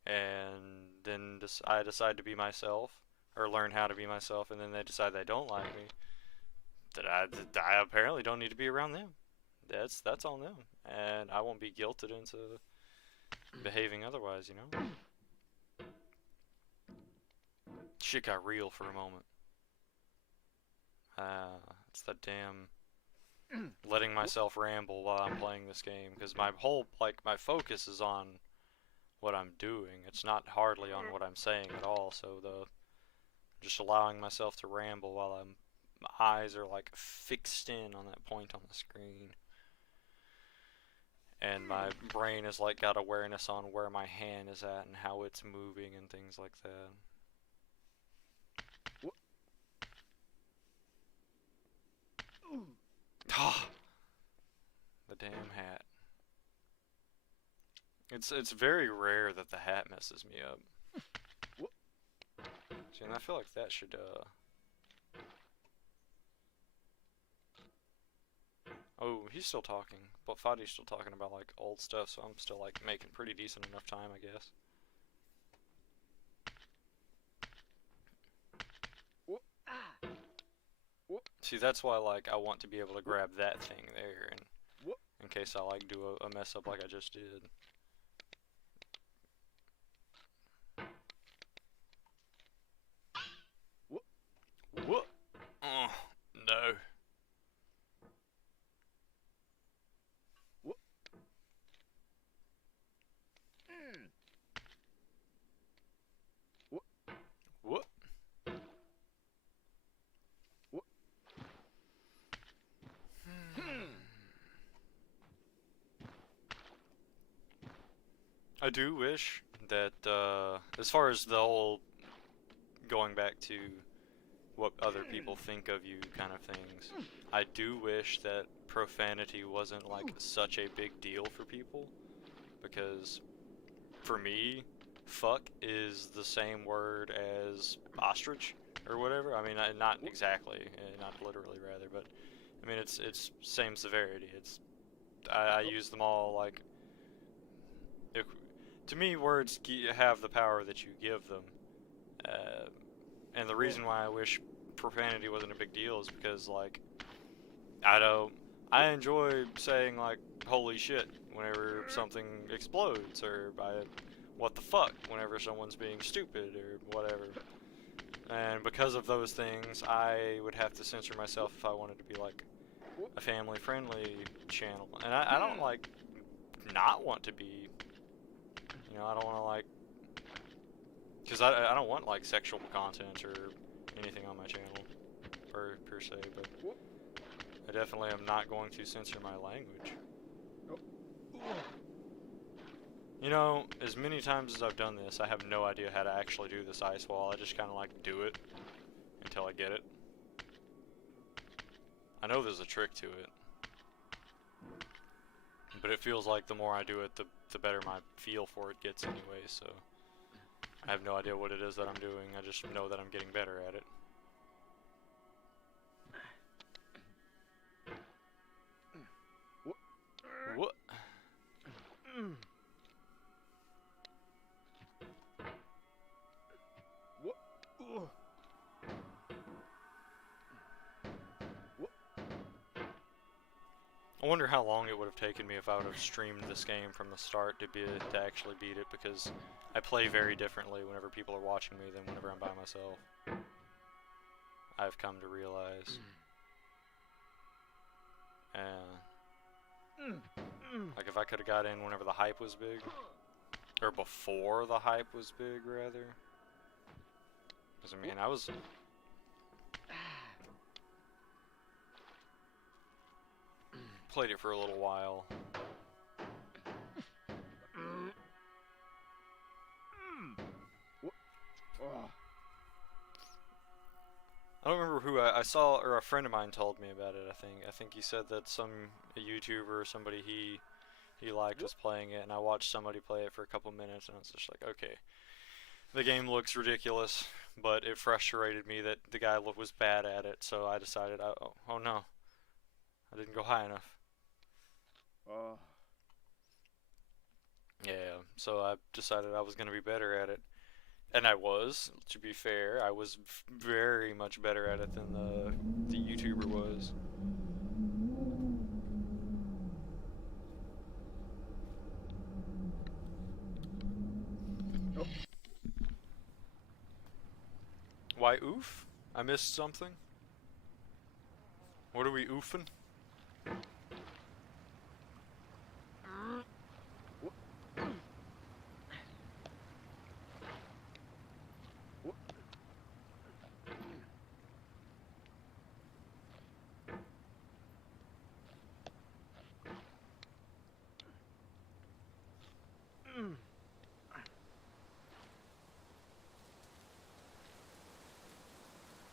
and then I decide to be myself, or learn how to be myself, and then they decide they don't like me, that I apparently don't need to be around them. That's on them, and I won't be guilted into behaving otherwise, you know? Shit got real for a moment. It's that damn letting myself ramble while I'm playing this game, because my whole, like, my focus is on what I'm doing. It's not hardly on what I'm saying at all, so just allowing myself to ramble while my eyes are, like, fixed in on that point on the screen. And my brain has, like, got awareness on where my hand is at and how it's moving and things like that. Ah, the damn hat. It's very rare that the hat messes me up. See, and I feel like that should Oh, he's still talking. But Fadi's still talking about like old stuff, so I'm still like making pretty decent enough time, I guess. See, that's why like I want to be able to grab that thing there, and in case I like do a mess up like I just did. What? Oh, no. What? I do wish that, as far as the whole going back to what other people think of you kind of things, I do wish that profanity wasn't like such a big deal for people, because for me, fuck is the same word as ostrich or whatever. I mean, not exactly, not literally rather, but I mean it's same severity. I use them all like to me, words have the power that you give them, and the reason why I wish profanity wasn't a big deal is because like I enjoy saying like holy shit whenever something explodes, or what the fuck whenever someone's being stupid or whatever. And because of those things, I would have to censor myself if I wanted to be like a family friendly channel. And I don't like not want to be, you know, I don't want to like, because I don't want like sexual content or anything on my channel per se, but I definitely am not going to censor my language. You know, as many times as I've done this, I have no idea how to actually do this ice wall. I just kind of like do it until I get it. I know there's a trick to it, but it feels like the more I do it, the better my feel for it gets anyway, so I have no idea what it is that I'm doing. I just know that I'm getting better at it. What? I wonder how long it would have taken me if I would have streamed this game from the start to actually beat it, because I play very differently whenever people are watching me than whenever I'm by myself. I've come to realize. Like if I could have got in whenever the hype was big, or before the hype was big rather. Because I mean, I was... played it for a little while. I don't remember who I saw, or a friend of mine told me about it. I think he said that a YouTuber or somebody he liked was playing it, and I watched somebody play it for a couple minutes, and it's just like, okay, the game looks ridiculous, but it frustrated me that the guy was bad at it, so I decided, oh no, I didn't go high enough. Yeah, so I decided I was going to be better at it. And I was, to be fair, I was very much better at it than the YouTuber was. Why oof? I missed something? What are we oofing?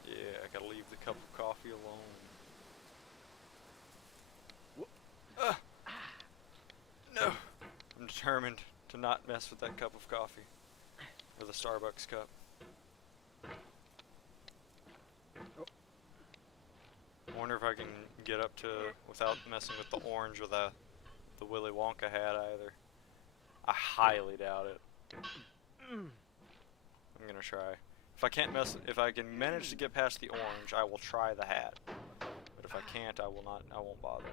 Yeah, I gotta leave the cup of coffee alone. determined to not mess with that cup of coffee. Or the Starbucks cup. Oh. I wonder if I can get up to without messing with the orange or the Willy Wonka hat either. I highly doubt it. I'm gonna try. If I can manage to get past the orange, I will try the hat. But if I can't, I won't bother.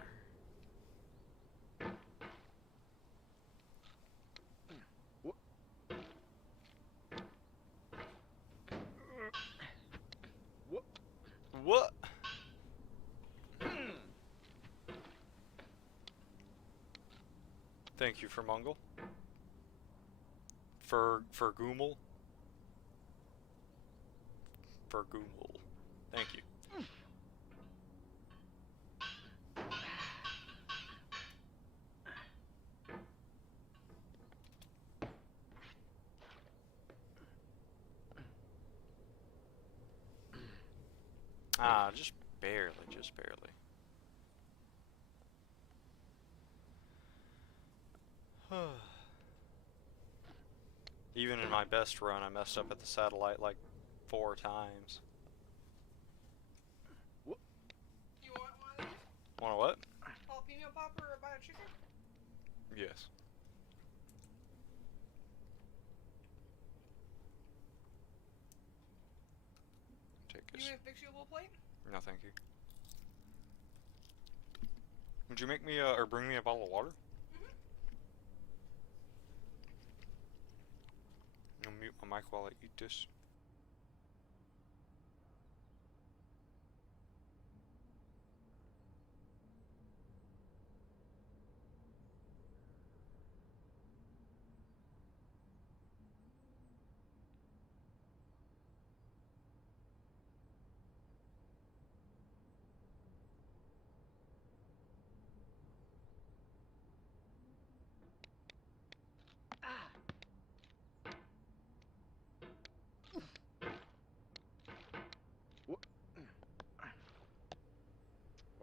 What? Thank you for Mungle. For Goomal. For Goomal. Thank you. Ah, just barely, just barely. Even in my best run, I messed up at the satellite like 4 times. You want one of these? Want a what? Jalapeno popper or a bite of chicken? Yes. Take You this. want me to fix you a little plate? No, thank you. Would you make me or bring me a bottle of water? I'll mute my mic while I eat this.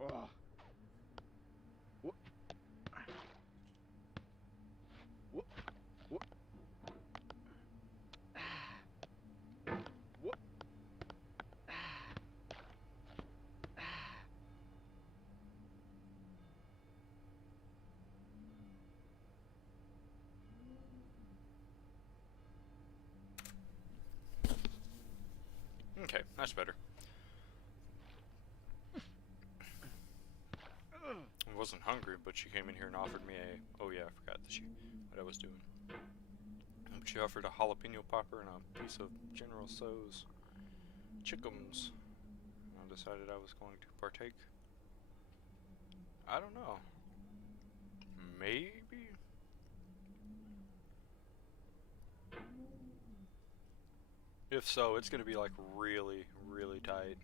Oh. What? What? What? What? Okay, that's better. I wasn't hungry, but she came in here and offered me a... Oh yeah, I forgot what I was doing. She offered a jalapeno popper and a piece of General Tso's chickums. I decided I was going to partake. I don't know. Maybe? If so, it's gonna be like really, really tight.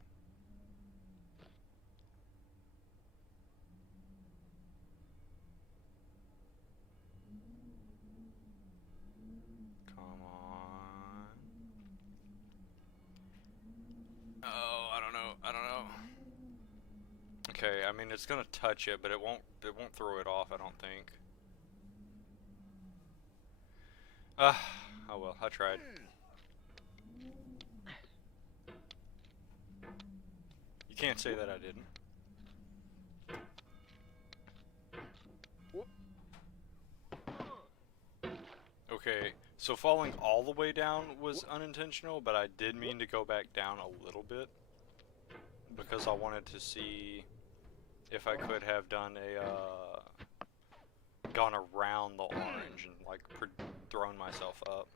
Come on. Oh, I don't know. Okay, I mean it's gonna touch it, but it won't throw it off, I don't think. Oh well, I tried. You can't say that I didn't. Okay, so falling all the way down was unintentional, but I did mean to go back down a little bit because I wanted to see if I could have done gone around the orange and like thrown myself up.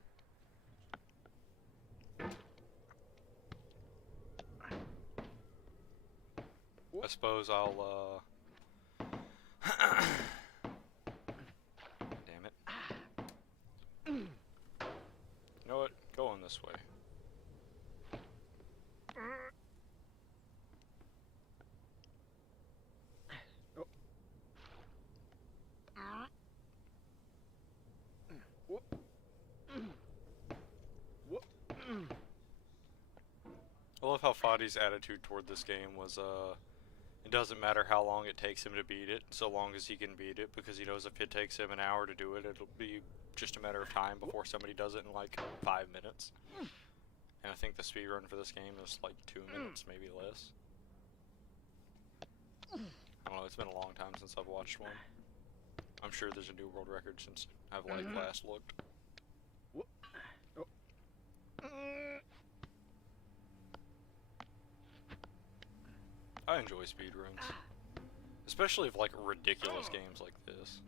I suppose I'll damn it. You know what? Going this way. I love how Fadi's attitude toward this game was, It doesn't matter how long it takes him to beat it, so long as he can beat it, because he knows if it takes him an hour to do it, it'll be just a matter of time before somebody does it in like 5 minutes. And I think the speed run for this game is like 2 minutes, maybe less. I don't know, it's been a long time since I've watched one. I'm sure there's a new world record since I've like last looked. I enjoy speedruns. Especially of like ridiculous games like this.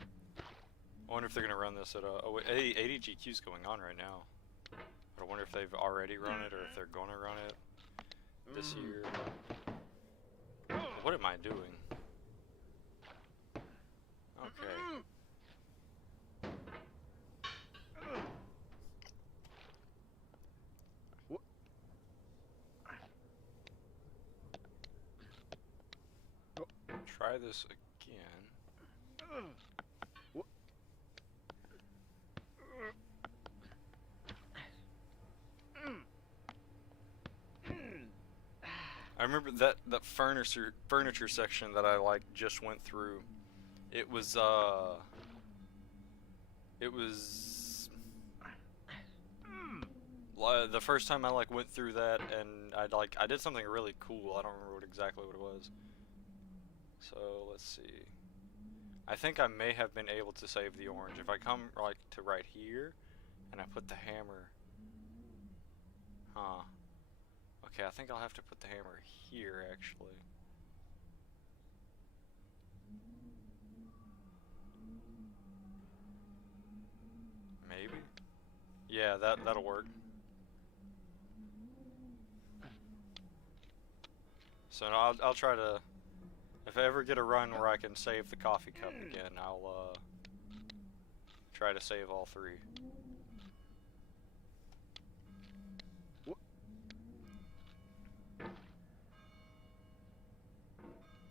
I wonder if they're gonna run this at oh wait, 80GQ's going on right now. But I wonder if they've already run it or if they're gonna run it this year. What am I doing? Okay. Try this again. I remember that furniture section that I like just went through. It was the first time I like went through that, and I did something really cool. I don't remember exactly what it was. So let's see. I think I may have been able to save the orange if I come like to right here, and I put the hammer. Huh. Okay, I think I'll have to put the hammer here actually. Maybe. Yeah, that'll work. So no, I'll try to. If I ever get a run where I can save the coffee cup again, I'll try to save all 3.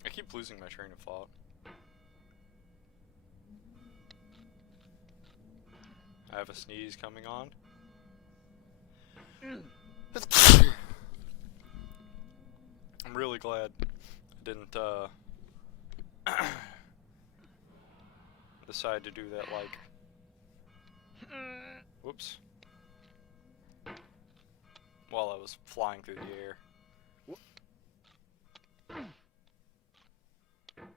I keep losing my train of thought. I have a sneeze coming on. I'm really glad I didn't decide to do that like whoops while I was flying through the air.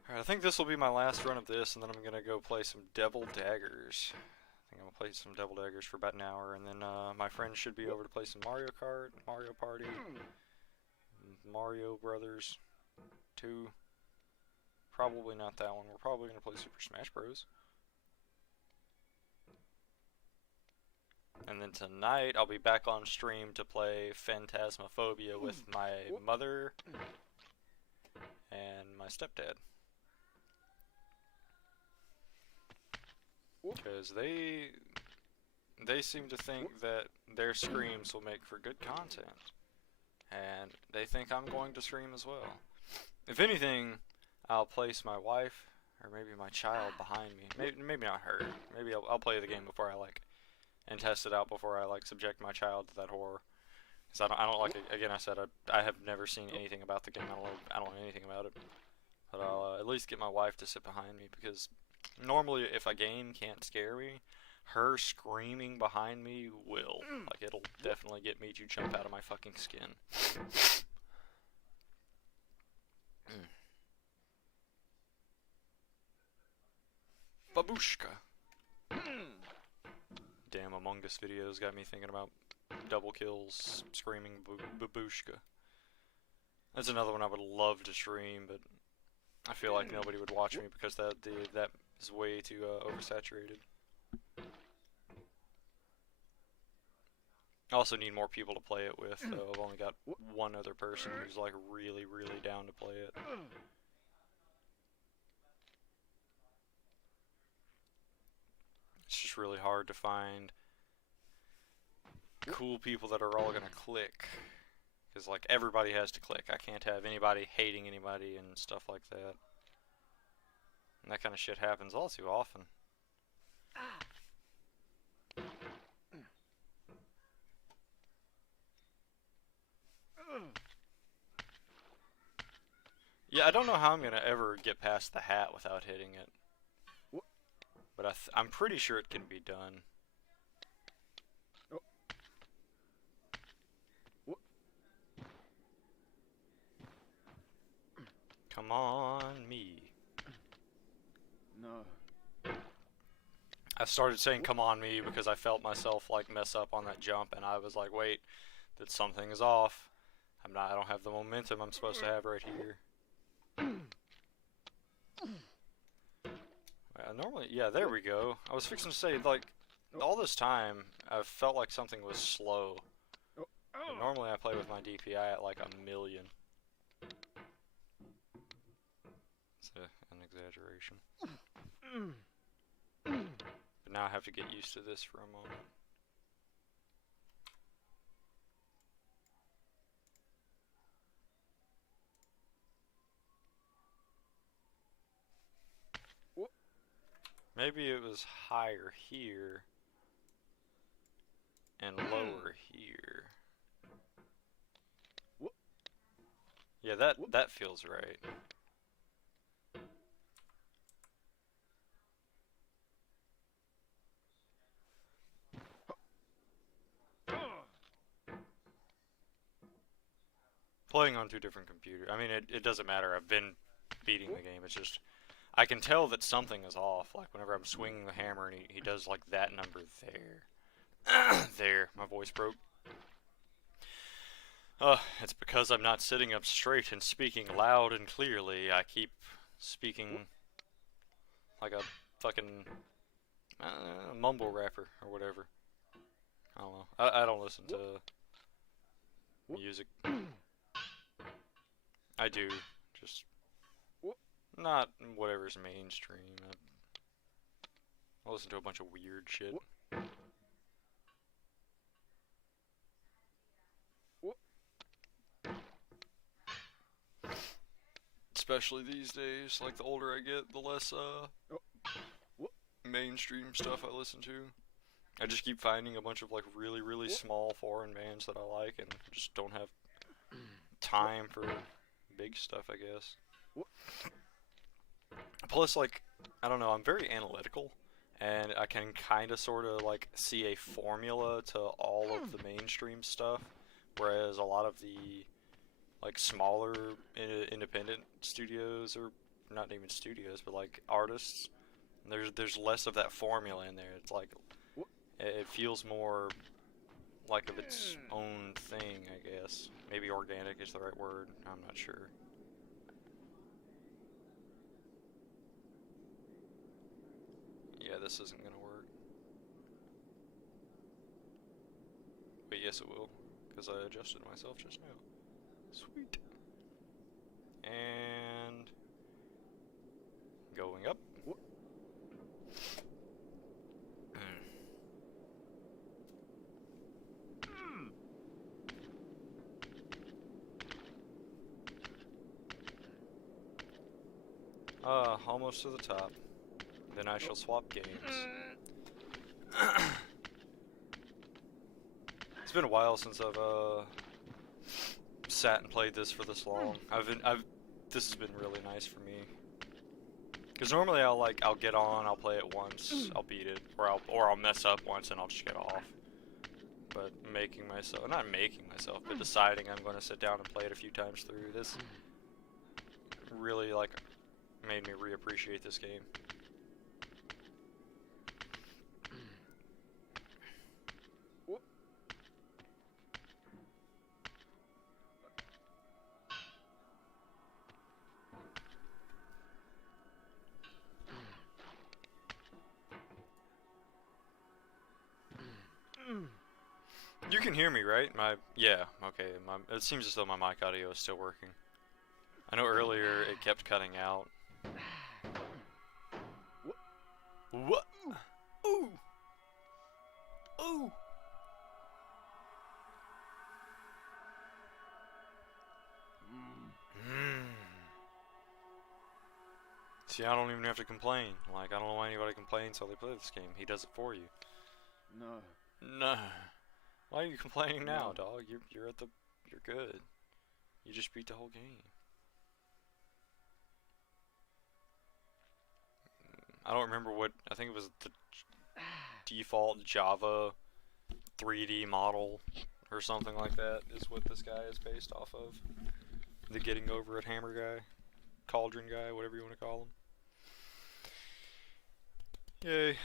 Alright, I think this will be my last run of this, and then I'm gonna go play some Devil Daggers. I think I'm gonna play some Devil Daggers for about an hour, and then my friends should be over to play some Mario Kart, Mario Party, Mario Brothers 2. Probably not that one. We're probably gonna play Super Smash Bros. And then tonight I'll be back on stream to play Phantasmophobia with my mother and my stepdad. Because they seem to think that their streams will make for good content. And they think I'm going to stream as well. If anything, I'll place my wife or maybe my child behind me. Maybe not her. Maybe I'll play the game before I like and test it out before I like subject my child to that horror. Because I don't like it. Again, I said I have never seen anything about the game. I don't know anything about it. But I'll at least get my wife to sit behind me, because normally if a game can't scare me, her screaming behind me will. Like, it'll definitely get me to jump out of my fucking skin. Babushka. Damn, Among Us videos got me thinking about double kills, screaming babushka. That's another one I would love to stream, but I feel like nobody would watch me because that is way too oversaturated. I also need more people to play it with, so I've only got one other person who's like really, really down to play it. It's just really hard to find cool people that are all gonna click. Because, like, everybody has to click. I can't have anybody hating anybody and stuff like that. And that kind of shit happens all too often. Yeah, I don't know how I'm gonna ever get past the hat without hitting it, What? but I'm pretty sure it can be done. Oh. What? Come on, me. No. I started saying "come on, me" because I felt myself like mess up on that jump, and I was like, "Wait, that something is off. I'm not. I don't have the momentum I'm supposed to have right here." Normally, yeah, there we go. I was fixing to say, like, all this time, I felt like something was slow. Oh. And normally I play with my DPI at like 1,000,000. It's an exaggeration. But now I have to get used to this for a moment. What? Maybe it was higher here and lower here. What? Yeah, What? that feels right. Playing on 2 different computers. I mean, it doesn't matter. I've been beating the game. It's just I can tell that something is off. Like whenever I'm swinging the hammer and he does like that number there. There, my voice broke. It's because I'm not sitting up straight and speaking loud and clearly. I keep speaking like a fucking mumble rapper or whatever. I don't know. I don't listen to music. I do, just not whatever's mainstream. I listen to a bunch of weird shit. Especially these days, like the older I get, the less mainstream stuff I listen to. I just keep finding a bunch of like really small foreign bands that I like and just don't have time for big stuff, I guess. Plus, like, I don't know, I'm very analytical and I can kind of sort of like see a formula to all of the mainstream stuff, whereas a lot of the like smaller independent studios, or not even studios, but like artists, there's less of that formula in there. It's like it feels more like of its own thing, I guess. Maybe organic is the right word. I'm not sure. Yeah, this isn't gonna work. But yes, it will, because I adjusted myself just now. Sweet. And going up. Almost to the top. Then I shall swap games. It's been a while since I've sat and played this for this long. This has been really nice for me. Because normally I'll get on, I'll play it once, I'll beat it, or I'll mess up once and I'll just get off. But not making myself, but deciding I'm going to sit down and play it a few times through, this really like made me reappreciate this game. You can hear me, right? Yeah, okay. It seems as though my mic audio is still working. I know earlier it kept cutting out. What? Ooh! Ooh! See, I don't even have to complain. Like, I don't know why anybody complains while they play this game. He does it for you. No. No. Why are you complaining now, dog? You're good. You just beat the whole game. I don't remember what, I think it was the default Java 3D model or something like that is what this guy is based off of. The Getting Over It Hammer guy, Cauldron guy, whatever you want to call him. Yay.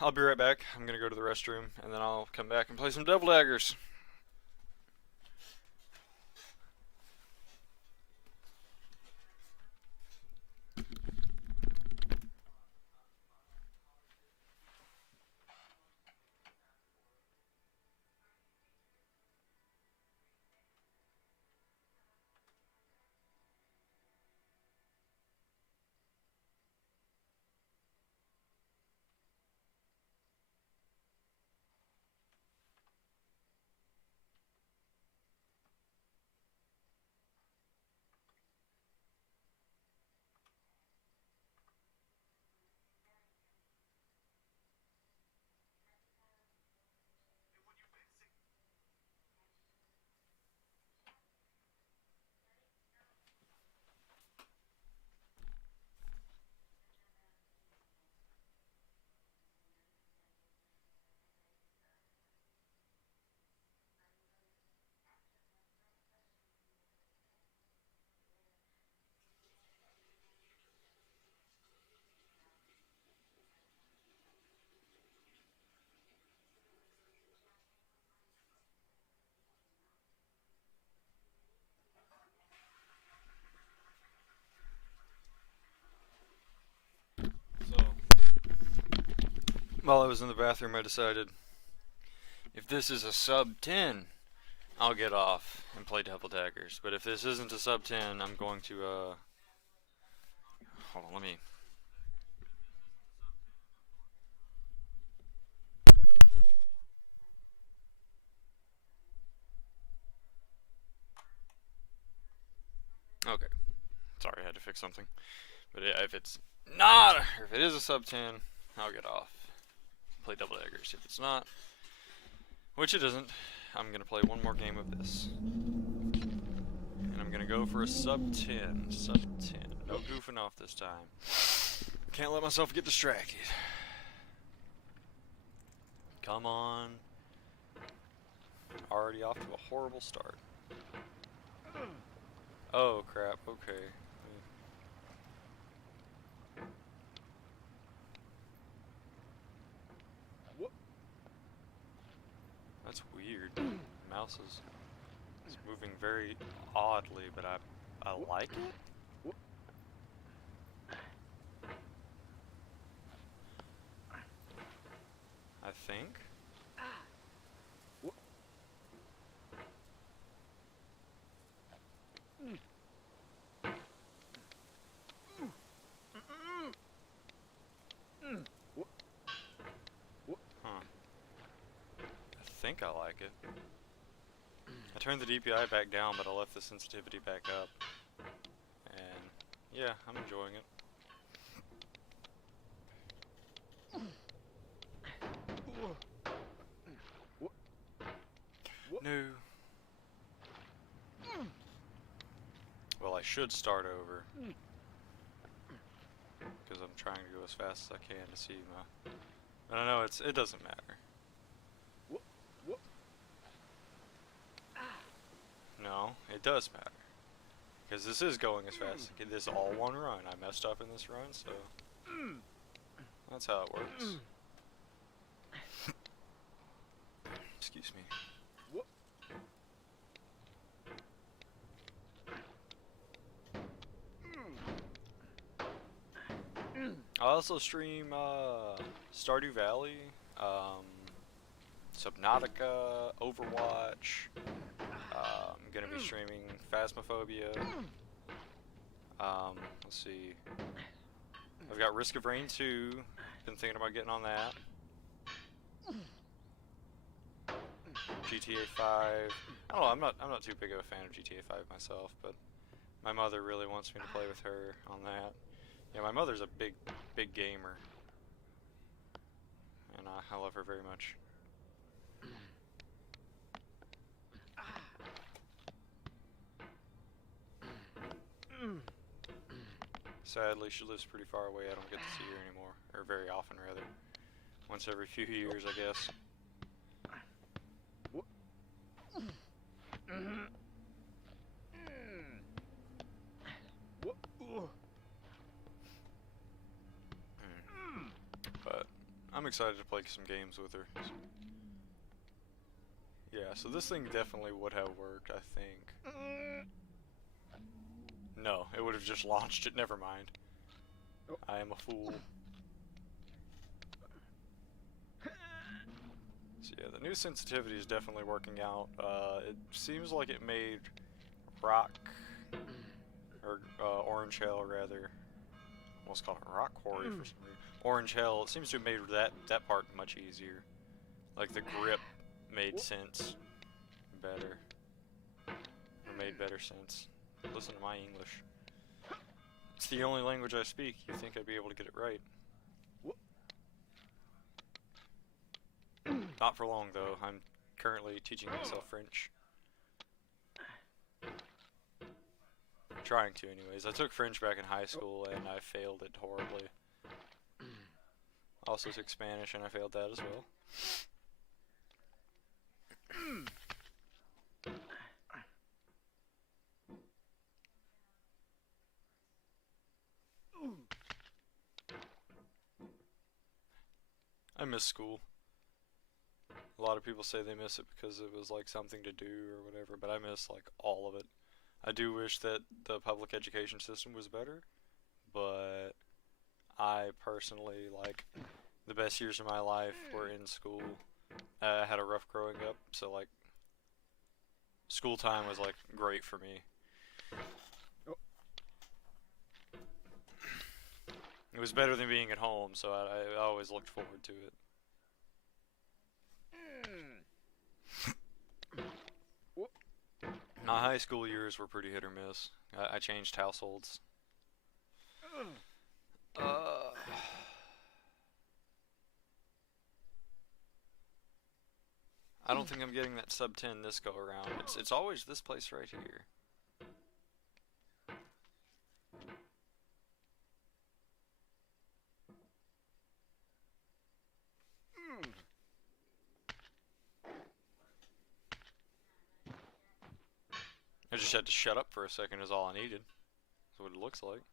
I'll be right back. I'm gonna go to the restroom and then I'll come back and play some Devil Daggers. So, while I was in the bathroom, I decided if this is a sub 10, I'll get off and play Devil Daggers. But if this isn't a sub 10, I'm going to, hold on, let me. Okay. Sorry, I had to fix something. But yeah, if it's not, or if it is a sub 10, I'll get off. Play Devil Daggers. If it's not, which it isn't, I'm going to play one more game of this. And I'm going to go for a sub 10. Sub 10. No goofing off this time. Can't let myself get distracted. Come on. Already off to a horrible start. Oh crap, okay. That's weird. The mouse is moving very oddly, but I like it? I think. Huh. I think I like it. I turned the DPI back down, but I left the sensitivity back up. And yeah, I'm enjoying it. No. Well, I should start over. Because I'm trying to go as fast as I can to see my... I don't know, it doesn't matter. No, it does matter. Because this is going as fast. This is all one run. I messed up in this run, so... That's how it works. Excuse me. I also stream Stardew Valley, Subnautica, Overwatch. I'm gonna be streaming Phasmophobia. Let's see. I've got Risk of Rain 2. Been thinking about getting on that. GTA 5. I don't know. I'm not too big of a fan of GTA 5 myself, but my mother really wants me to play with her on that. Yeah, my mother's a big gamer, and I love her very much. Sadly, she lives pretty far away. I don't get to see her anymore, or very often rather. Once every few years, I guess. But I'm excited to play some games with her. Yeah, so this thing definitely would have worked, I think. No, it would have just launched it. Never mind. I am a fool. So yeah, the new sensitivity is definitely working out. It seems like it made rock, or orange hell rather. Almost called it rock quarry for some reason. Orange hell. It seems to have made that part much easier. Like the grip made sense better, or made better sense. Listen to my English. It's the only language I speak. You think I'd be able to get it right? Not for long though. I'm currently teaching myself French. Trying to anyways. I took French back in high school and I failed it horribly. Also took Spanish and I failed that as well. I miss school. A lot of people say they miss it because it was like something to do or whatever, but I miss like all of it. I do wish that the public education system was better, but I personally, like, the best years of my life were in school. I had a rough growing up, so like school time was like great for me. It was better than being at home, so I always looked forward to it. My high school years were pretty hit or miss. I changed households. I don't think I'm getting that sub 10 this go around. It's always this place right here. I just had to shut up for a second is all I needed. That's what it looks like.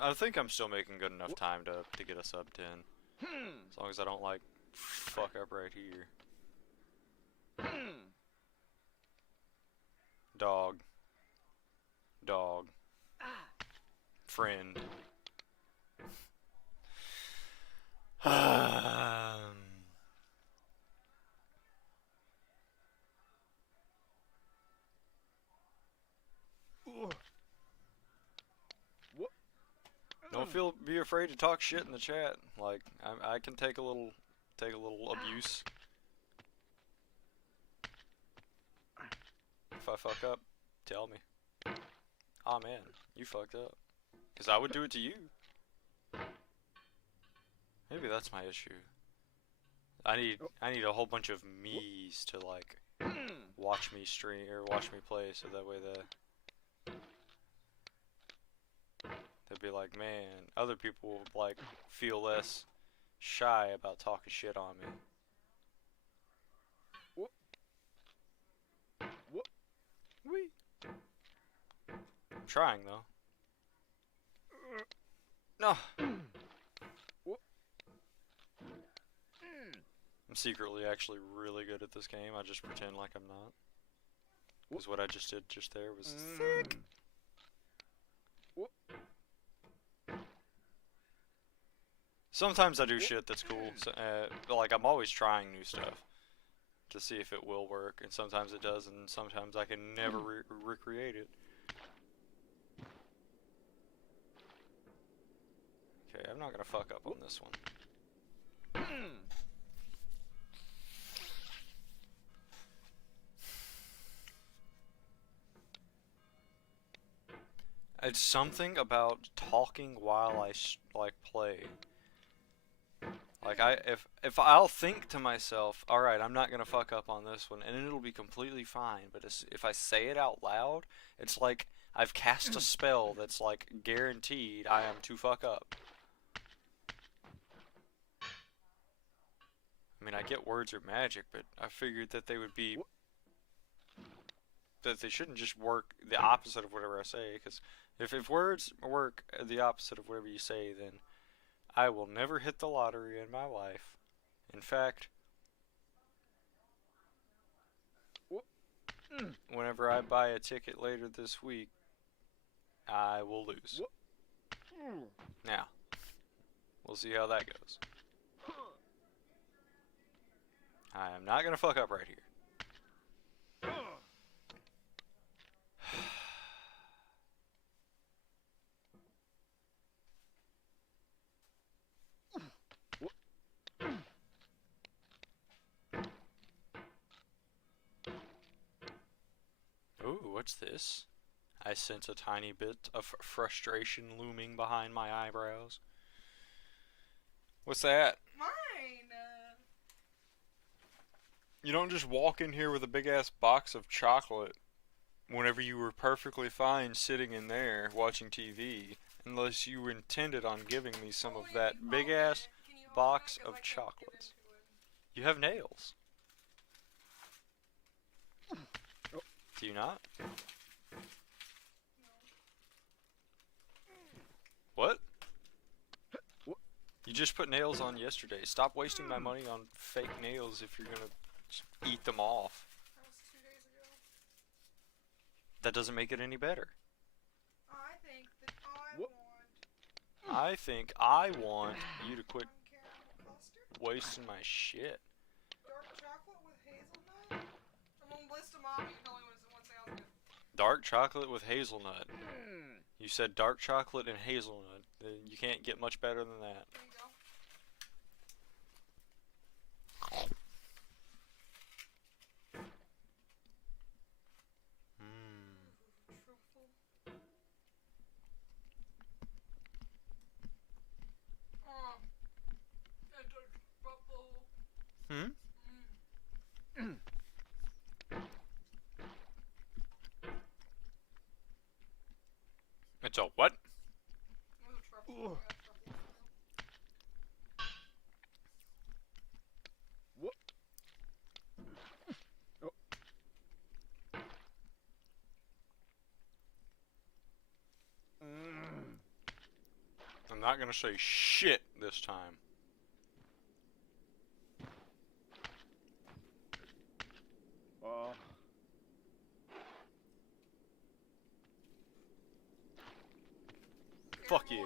I think I'm still making good enough time to get a sub 10. As long as I don't like fuck up right here. Dog. Dog. Friend. Don't be afraid to talk shit in the chat. Like I can take a little abuse. If I fuck up, tell me. Aw man, you fucked up. 'Cause I would do it to you. Maybe that's my issue. I need a whole bunch of me's to like watch me stream or watch me play, so that way they'd be like, man, other people will like feel less shy about talking shit on me. Wee. I'm trying though. No. I'm secretly actually really good at this game. I just pretend like I'm not. Because what I just did just there was sick. Sometimes I do shit that's cool. So, like I'm always trying new stuff to see if it will work, and sometimes it does, and sometimes I can never recreate it. Okay, I'm not gonna fuck up on this one. It's something about talking while I like play. Like if I'll think to myself, all right, I'm not gonna fuck up on this one, and it'll be completely fine. But if I say it out loud, it's like I've cast a spell that's like guaranteed I am to fuck up. I mean, I get words are magic, but I figured that they would be that they shouldn't just work the opposite of whatever I say. Because if words work the opposite of whatever you say, then I will never hit the lottery in my life. In fact, whenever I buy a ticket later this week, I will lose. Now, we'll see how that goes. I am not gonna fuck up right here. Ooh, what's this? I sense a tiny bit of frustration looming behind my eyebrows. What's that? Mine. You don't just walk in here with a big ass box of chocolate whenever you were perfectly fine sitting in there watching TV, unless you intended on giving me some of that big ass box of chocolates. You have nails. Do you not? What? You just put nails on yesterday. Stop wasting my money on fake nails if you're gonna just eat them off. That was 2 days ago. That doesn't make it any better. I think that I think I want you to quit caramel custard, wasting my shit. dark chocolate with hazelnut. I'm gonna list them off. You can tell me what sounds good. Dark chocolate with hazelnut. You said dark chocolate and hazelnut. You can't get much better than that. There you go. Truthful. It does bubble. Hmm? It's a what? It was a truffle. I got a truffle. I'm not gonna say shit this time. Fuck yeah.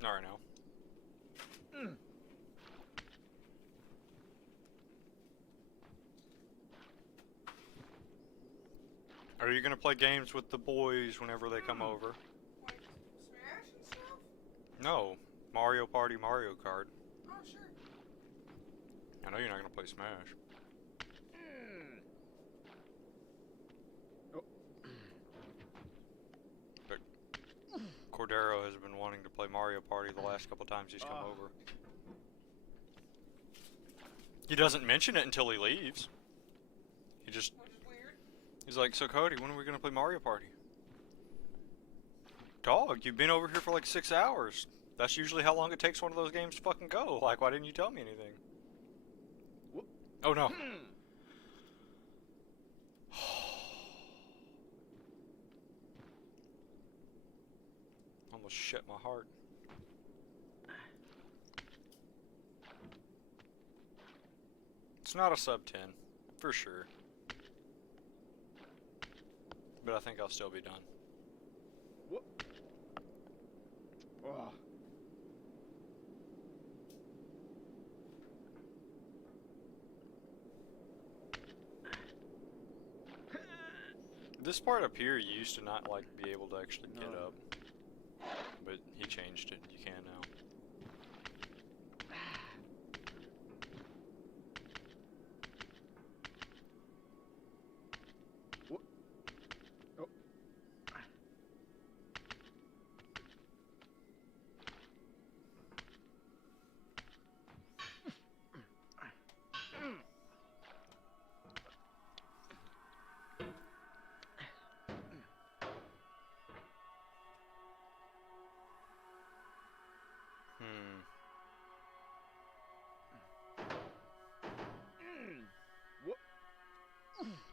Not right now. Are you gonna play games with the boys whenever they come over? Like Smash and stuff? No. Mario Party, Mario Kart. Oh, sure. I know you're not gonna play Smash. But Cordero has been wanting to play Mario Party the last couple times he's come over. He doesn't mention it until he leaves. He just... Which is weird. He's like, so Cody, when are we gonna play Mario Party? Dog, you've been over here for like 6 hours. That's usually how long it takes one of those games to fucking go. Like, why didn't you tell me anything? Oh no. Almost shit my heart. It's not a sub 10, for sure. But I think I'll still be done. This part up here you used to not like be able to actually get up. But he changed it. You can now.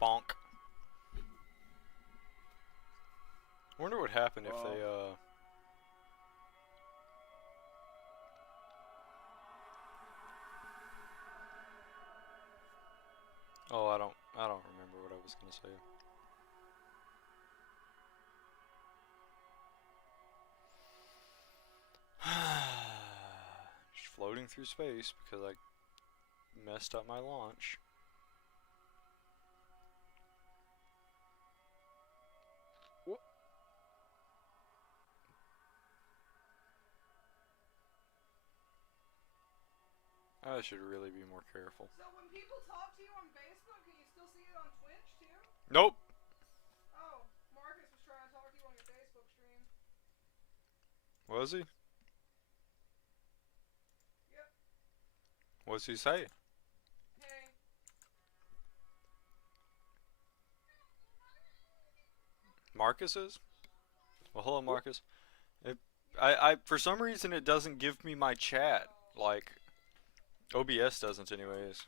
Bonk. Wonder what happened if they, Oh, I don't remember what I was gonna say. Just floating through space because I messed up my launch. Whoop. I should really be more careful. So when people talk to you on Facebook, can you still see it on Twitch too? Nope. Oh, Marcus was trying to talk to you on your Facebook stream. Was he? Yep. What's he say? Hey. Marcus is? Well, hello, Marcus. I for some reason it doesn't give me my chat. Like, OBS doesn't anyways.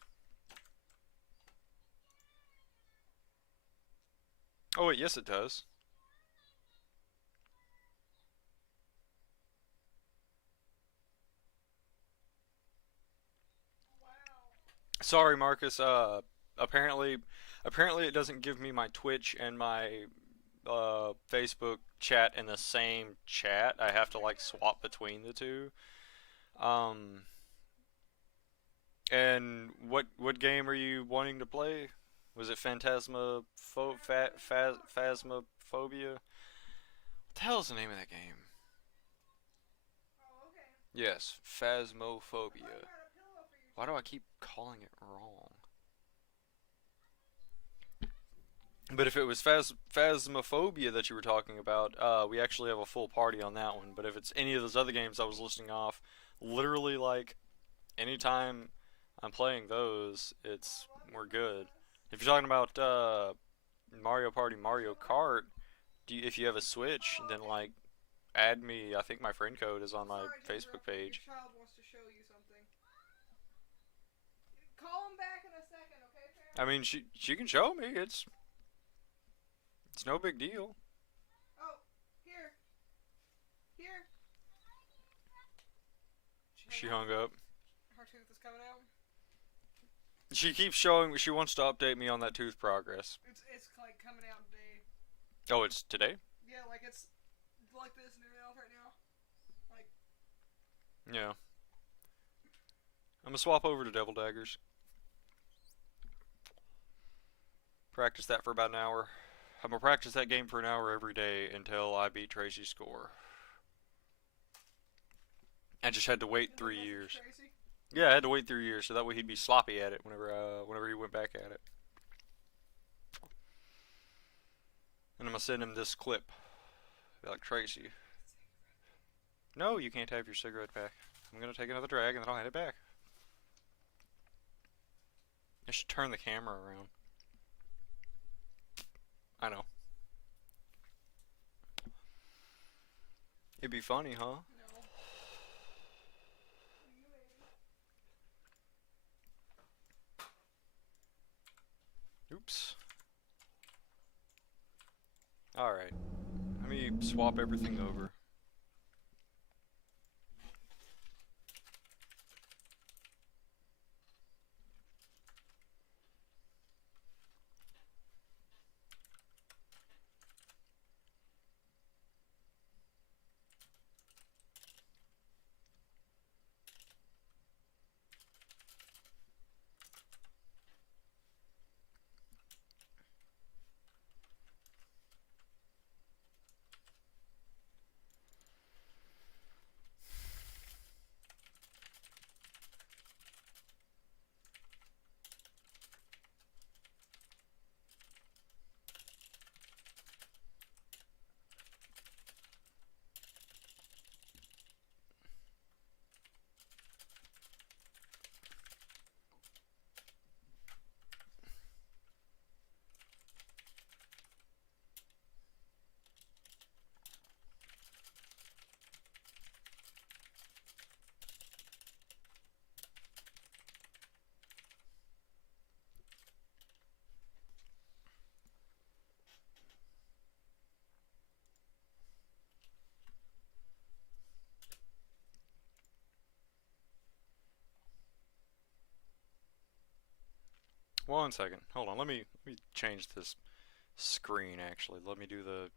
Oh wait, yes it does. Wow. Sorry, Marcus. Apparently it doesn't give me my Twitch and my Facebook chat in the same chat. I have to like swap between the two. And what game are you wanting to play? Was it Phasmophobia? What the hell is the name of that game? Oh, okay. Yes, I thought Phasmophobia. you had a pillow for your Why do I keep calling it wrong? But if it was Phasmophobia that you were talking about, we actually have a full party on that one. But if it's any of those other games I was listing off, literally like anytime I'm playing those, we're good. If you're talking about Mario Party, Mario Kart, if you have a Switch, then like add me. I think my friend code is on my Sorry to Facebook interrupt you. page. Your child wants to show you something. Call him back in a second, okay, Terrence? I mean, she can show me. It's no big deal. Oh, here. Here. She hung up. Her tooth is coming out. She keeps showing. She wants to update me on that tooth progress. It's like coming out today. Oh, it's today? Yeah, like it's like this in your mouth right now. Like, Yeah. I'm gonna swap over to Devil Daggers. Practice that for about an hour. I'm gonna practice that game for an hour every day until I beat Tracy's score. I just had to wait and 3 then years. Tracy. Yeah, I had to wait 3 years so that way he'd be sloppy at it whenever he went back at it. And I'm gonna send him this clip. Be like, Tracy. No, you can't have your cigarette back. I'm gonna take another drag and then I'll hand it back. I should turn the camera around. I know. It'd be funny, huh? No. Oops. Alright. Let me swap everything over. 1 second. Hold on. Let me change this screen. Actually, let me do the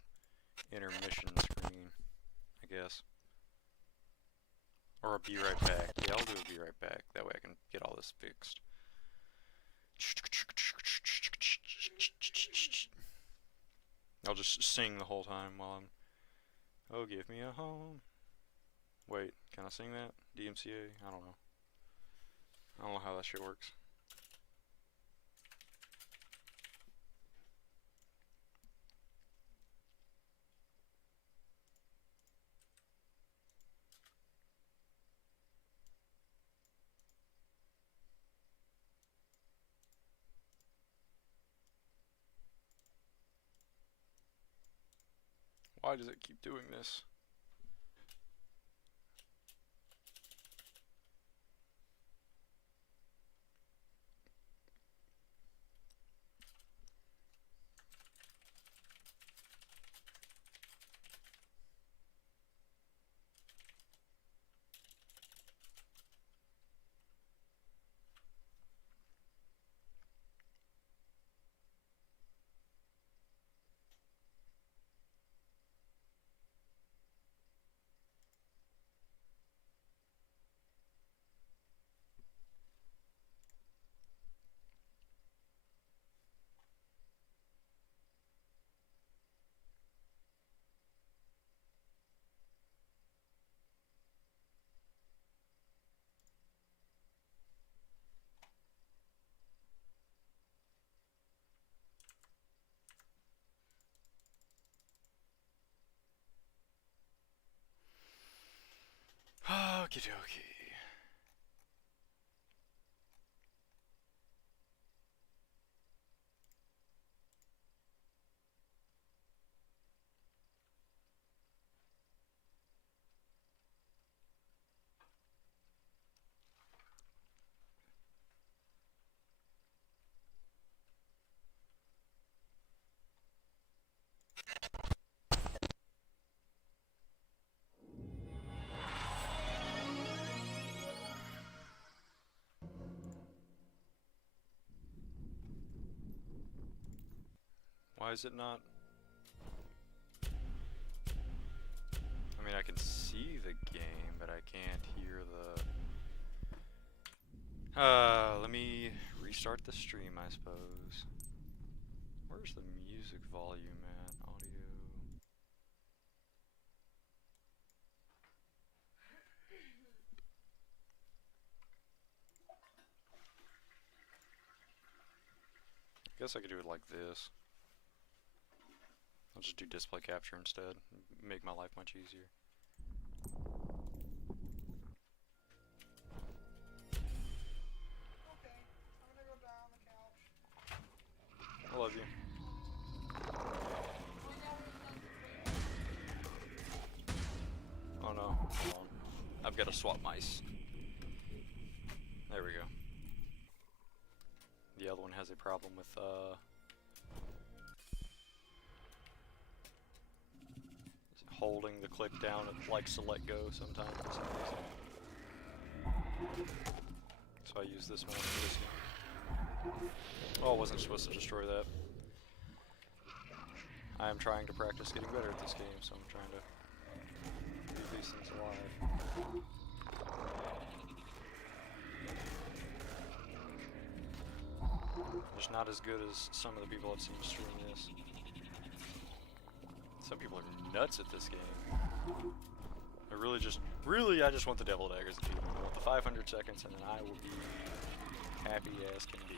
intermission screen, I guess. Or I'll be right back. Yeah, I'll do a be right back. That way I can get all this fixed. I'll just sing the whole time while I'm... Oh, give me a home. Wait, can I sing that? DMCA? I don't know. I don't know how that shit works. Why does it keep doing this? Okie dokie. Why is it not? I mean, I can see the game, but I can't hear the... let me restart the stream, I suppose. Where's the music volume at? Audio... I guess I could do it like this. I'll just do display capture instead. Make my life much easier. Okay, I'm gonna go die on the couch. I love you. Oh no. Hold on. I've got to swap mice. There we go. The other one has a problem with holding the click down. It likes to let go sometimes for some reason. So I use this one for this game. Oh, I wasn't supposed to destroy that. I am trying to practice getting better at this game, so I'm trying to leave these things alive. Just not as good as some of the people I've seen stream this. Some people are nuts at this game. I just want the Devil Daggers to beat them. I want the 500 seconds and then I will be happy as can be.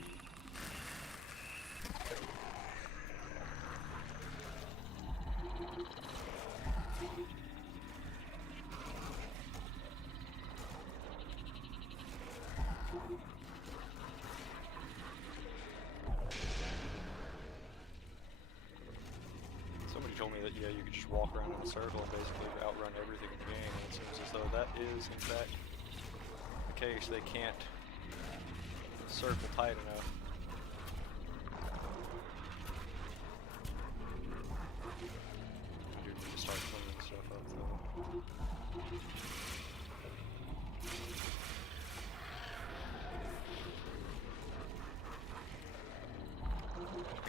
Somebody told me that, yeah, you could just walk around in a circle and basically outrun everything in the game, and it seems as though that is, in fact, the case. They can't circle tight enough. I do need to start cleaning stuff up, though.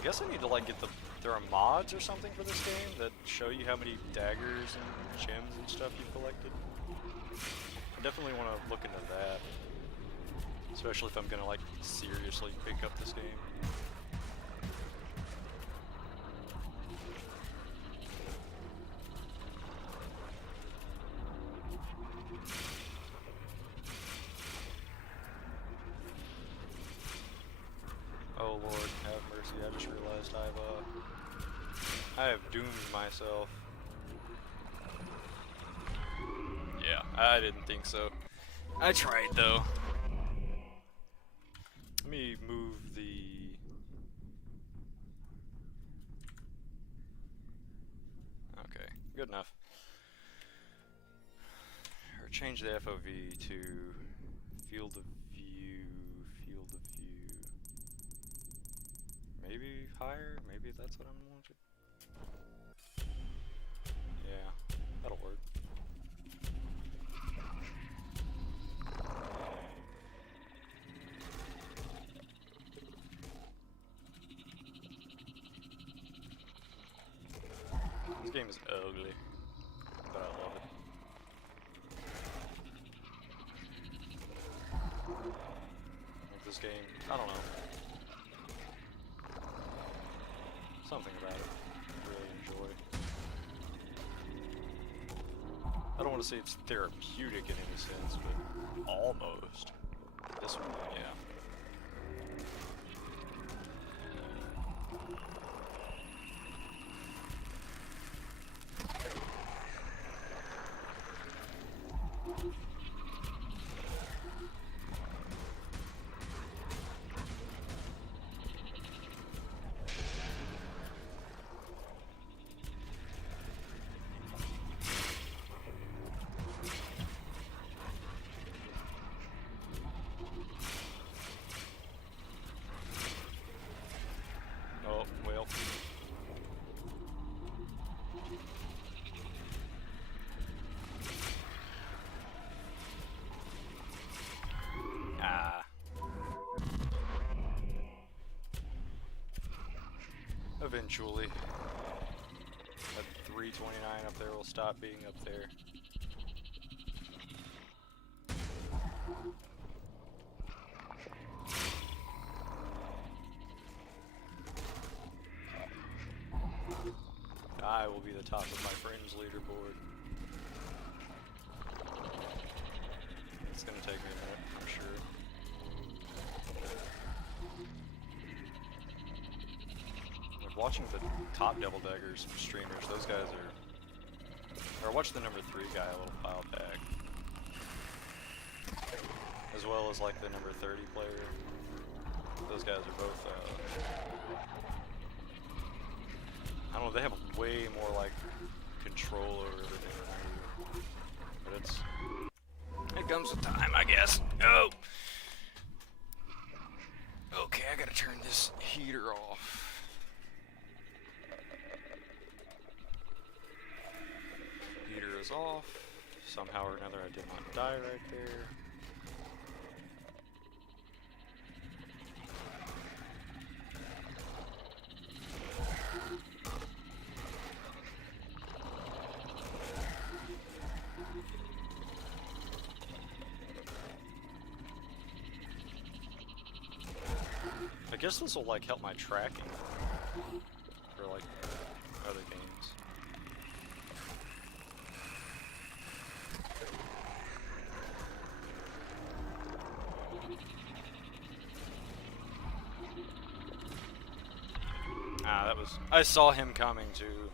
guess I need to like get the. There are mods or something for this game that show you how many daggers and gems and stuff you've collected. I definitely want to look into that, especially if I'm gonna like seriously pick up this game. Oh Lord, have mercy! I just realized I have doomed myself. Yeah, I didn't think so. I tried though. Let me move the. Okay, good enough. Or change the FOV to field of view. Field of view. Maybe higher? Maybe that's what I'm wanting. Yeah, that'll work. This game is ugly, but I love it. Like this game, I don't know. Something about it I really enjoy. I don't want to say it's therapeutic in any sense, but almost. This one, yeah. Oh, well. Ah. Eventually. That 329 up there will stop being up there. I will be the top of my friend's leaderboard. It's gonna take me a minute, I'm sure. Like watching the top Devil Daggers streamers, those guys are... Or watch the number 3 guy a little while back. As well as like the number 30 player. Those guys are both, I don't know, they have way more like control over everything than I do. But it comes with time, I guess. Oh! Okay, I gotta turn this heater off. Heater is off. Somehow or another I did not die right there. I guess this will like help my tracking for like other games. Ah, that was... I saw him coming too,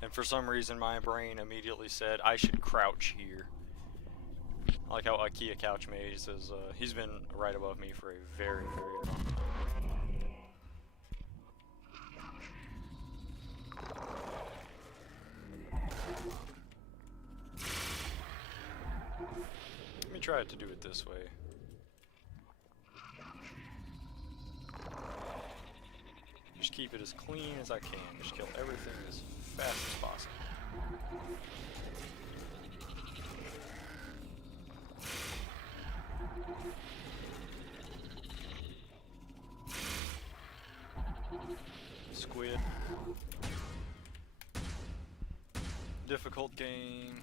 and for some reason my brain immediately said I should crouch here. I like how IKEA Couch Mage says he's been right above me for a very, very long time. Let me try to do it this way. Just keep it as clean as I can. Just kill everything as fast as possible. squid. Difficult game.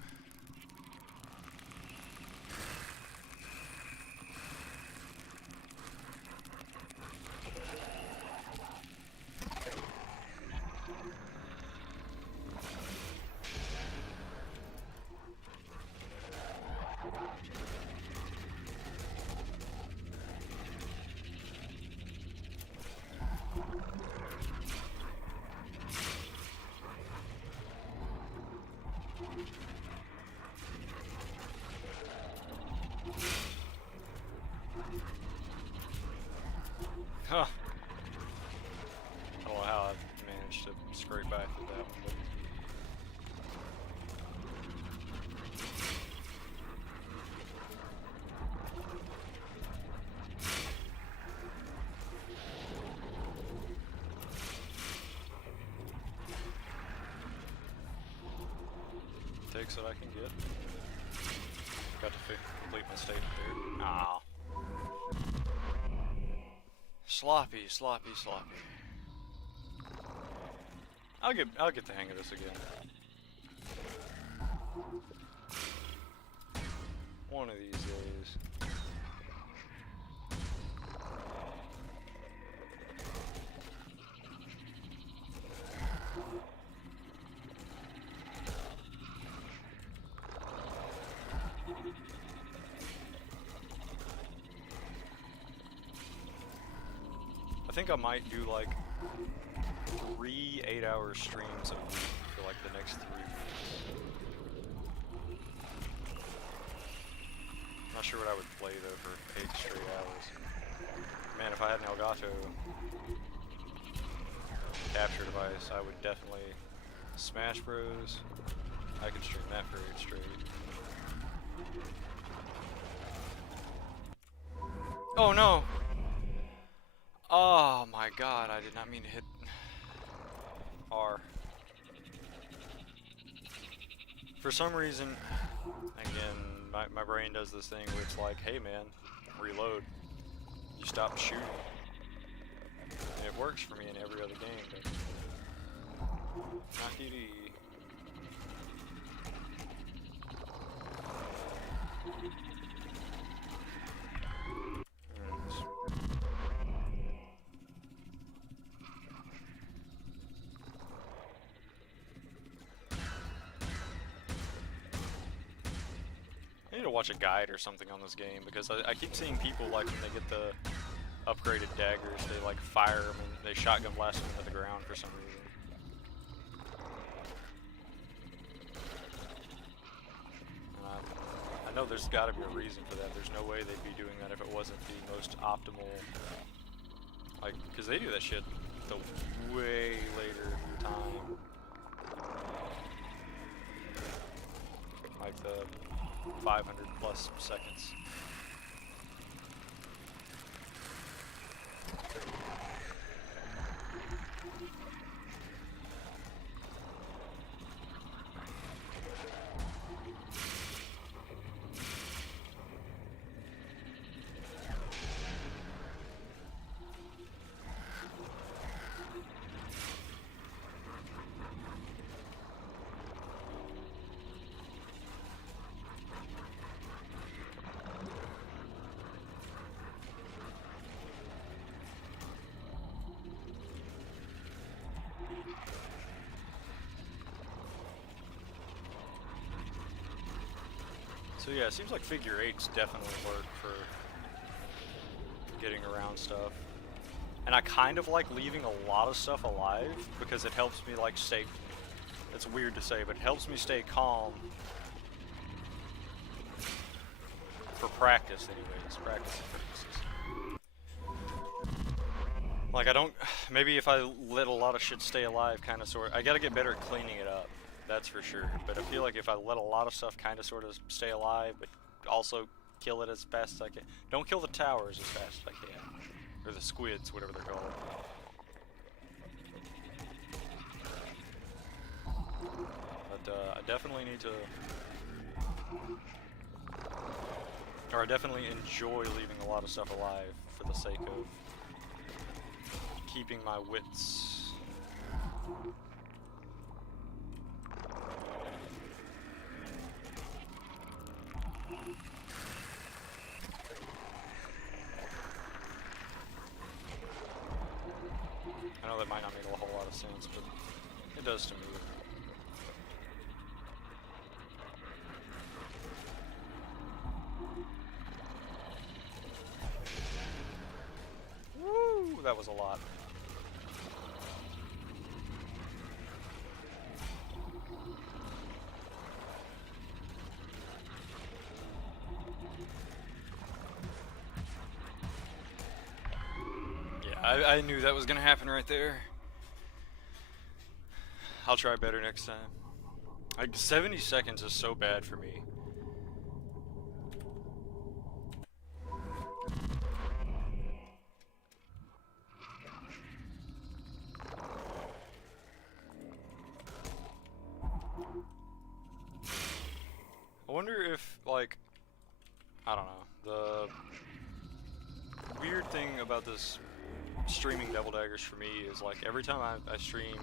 Huh. I don't know how I managed to scrape back with that one, but takes what I can get. Got to complete my state there. Ah. Sloppy, sloppy, sloppy. I'll get the hang of this again. One of these days. I think I might do like 3 8-hour streams a week for like the next 3 weeks. Not sure what I would play though for 8 straight hours. Man, if I had an Elgato capture device, I would definitely Smash Bros. I could stream that for 8 straight. Oh no! Oh my god, I did not mean to hit R. For some reason, again, my brain does this thing where it's like, hey man, reload. You stop shooting. And it works for me in every other game, but not DD. I need to watch a guide or something on this game because I keep seeing people like when they get the upgraded daggers, they like fire them and they shotgun blast them into the ground for some reason. I know there's got to be a reason for that. There's no way they'd be doing that if it wasn't the most optimal. Like, because they do that shit the way later time. Like the 500 plus seconds. So yeah, it seems like figure 8s definitely work for getting around stuff. And I kind of like leaving a lot of stuff alive because it helps me like stay, it's weird to say, but it helps me stay calm for practice anyways, practice purposes. Like I don't, maybe if I let a lot of shit stay alive kind of sort, I gotta get better at cleaning it up. That's for sure, but I feel like if I let a lot of stuff kind of sort of stay alive, but also kill it as fast as I can. Don't kill the towers as fast as I can. Or the squids, whatever they're called. But I definitely need to... Or I definitely enjoy leaving a lot of stuff alive for the sake of keeping my wits I know that might not make a whole lot of sense, but it does to me. Woo! That was a lot. I knew that was gonna happen right there. I'll try better next time. Like 70 seconds is so bad for me. I wonder if, like, I don't know, the weird thing about this streaming Devil Daggers for me is, like, every time I stream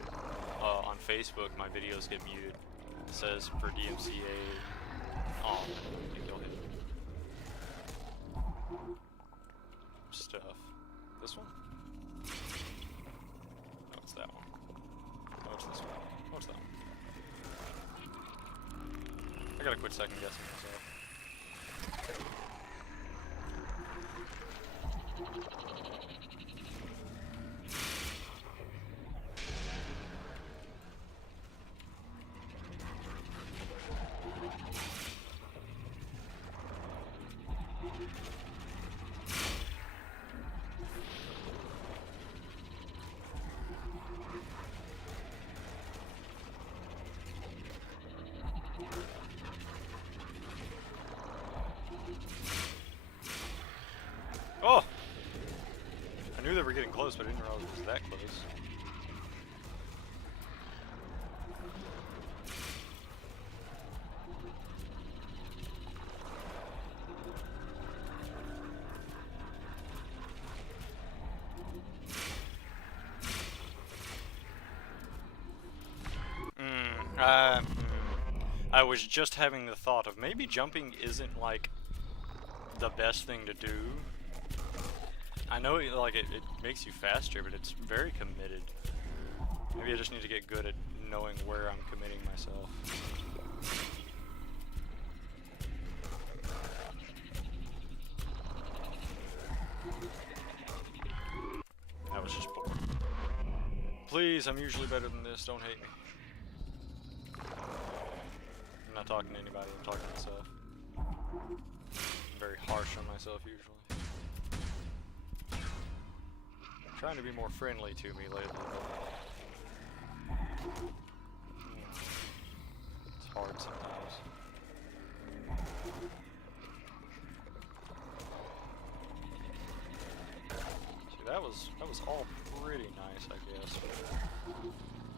on Facebook, my videos get muted. It says for DMCA. Oh, I think you'll hit stuff. This one? No, it's that one. No, it's this one. No, it's that one. I gotta quit second guessing myself. Oh! I knew they were getting close, but I didn't realize it was that close. I was just having the thought of maybe jumping isn't like the best thing to do. I know like it makes you faster, but it's very committed. Maybe I just need to get good at knowing where I'm committing myself. That was just boring. Please, I'm usually better than this, don't hate me. I'm not talking to anybody, I'm talking to myself. I'm very harsh on myself usually. I'm trying to be more friendly to me lately, but it's hard sometimes. See, that was all pretty nice, I guess.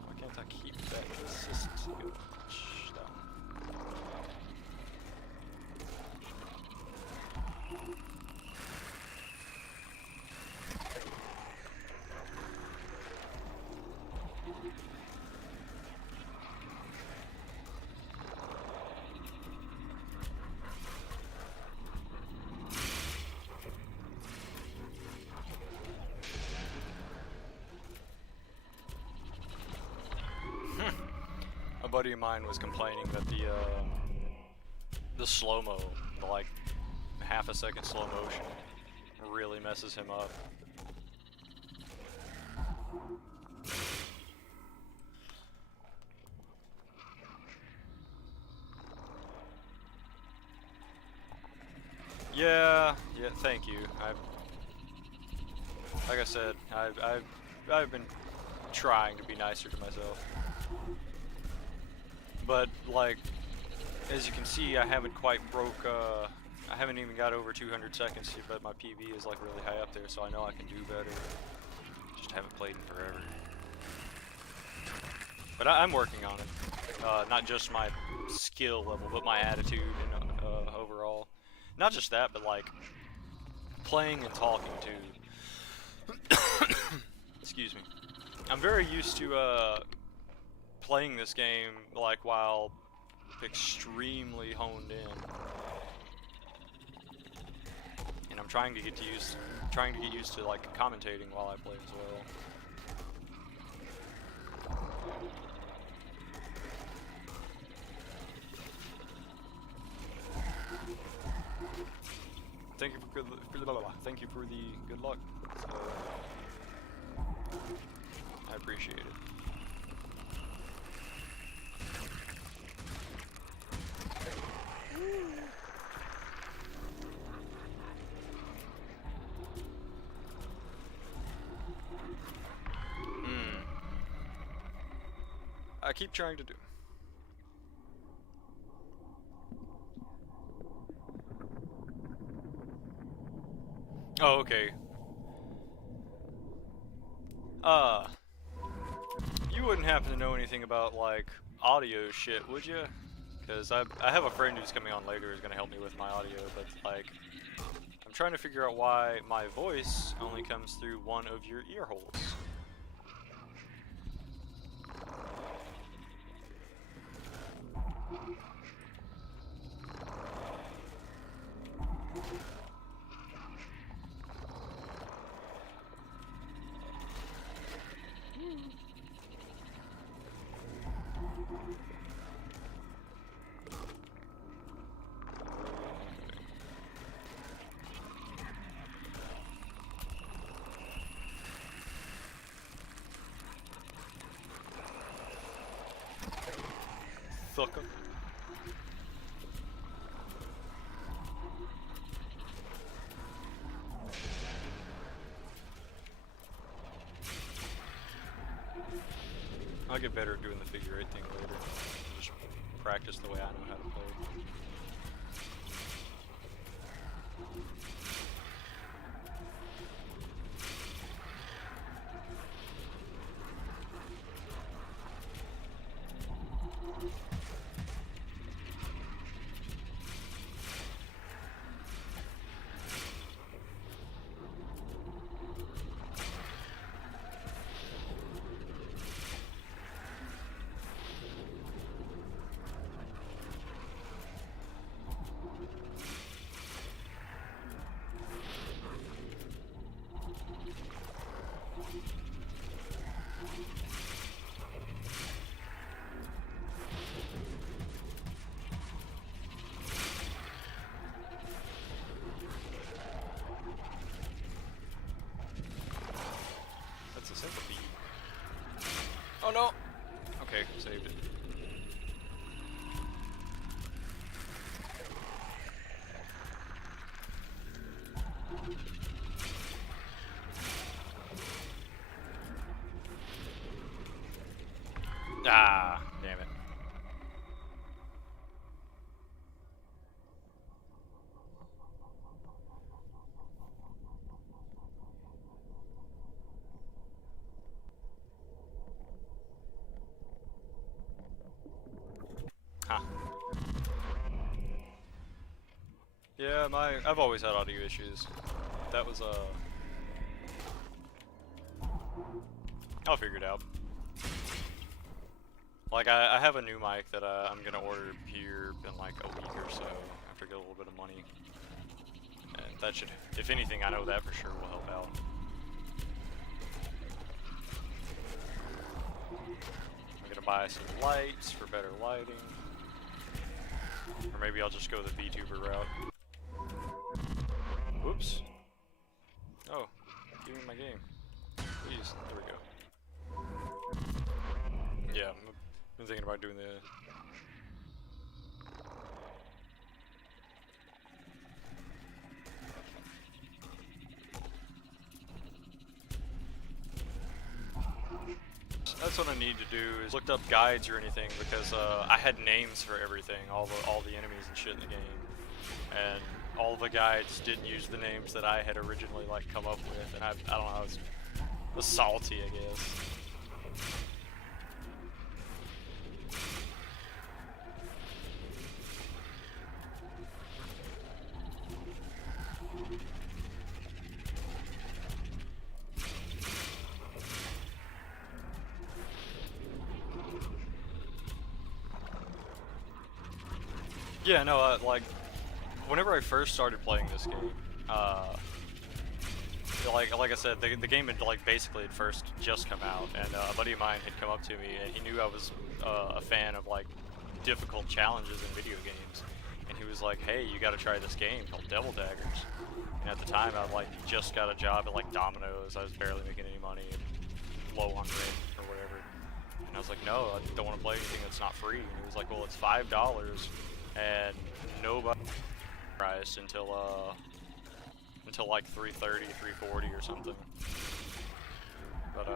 Why can't I keep that consistency going? A buddy of mine was complaining that the slow-mo, the like half a second slow motion, really messes him up. Yeah, thank you. Like I said, I've been trying to be nicer to myself. But, like, as you can see, I haven't quite broke, I haven't even got over 200 seconds yet, but my PB is, like, really high up there, so I know I can do better. Just haven't played in forever. But I'm working on it. Not just my skill level, but my attitude and, overall. Not just that, but, like, playing and talking, too. Excuse me. I'm very used to, playing this game like while extremely honed in, and I'm trying to get used to like commentating while I play as well. Thank you for thank you for the good luck. I appreciate it. I keep trying to do. Oh, okay. You wouldn't happen to know anything about, like, audio shit, would you? Because I have a friend who's coming on later who's going to help me with my audio, but, like, I'm trying to figure out why my voice only comes through one of your ear holes. Sucker. I'll get better at doing the figure 8 thing later. Just practice the way I know how to play. Oh no! Okay, saved it. Ah, damn it. Huh. Yeah, I've always had audio issues. That was I'll figure it out. Like I have a new mic that I'm gonna order here in like a week or so after I get a little bit of money, and that should, if anything, I know that for sure will help out. I'm gonna buy some lights for better lighting. Or maybe I'll just go the VTuber route. Whoops. Oh, give me my game. Please, there we go. Yeah, I've been thinking about doing the... That's what I need to do, is looked up guides or anything, because I had names for everything, all the enemies and shit in the game, and all the guides didn't use the names that I had originally like come up with, and I don't know, I was salty, I guess. Yeah, no, like, whenever I first started playing this game, like I said, the game had like basically had first just come out, and a buddy of mine had come up to me, and he knew I was a fan of like difficult challenges in video games, and he was like, "Hey, you got to try this game called Daggers." And at the time, I like just got a job at like Domino's. I was barely making any money, and low on rent or whatever. And I was like, "No, I don't want to play anything that's not free." And he was like, "Well, it's $5, and nobody priced until like 330, 340 or something." But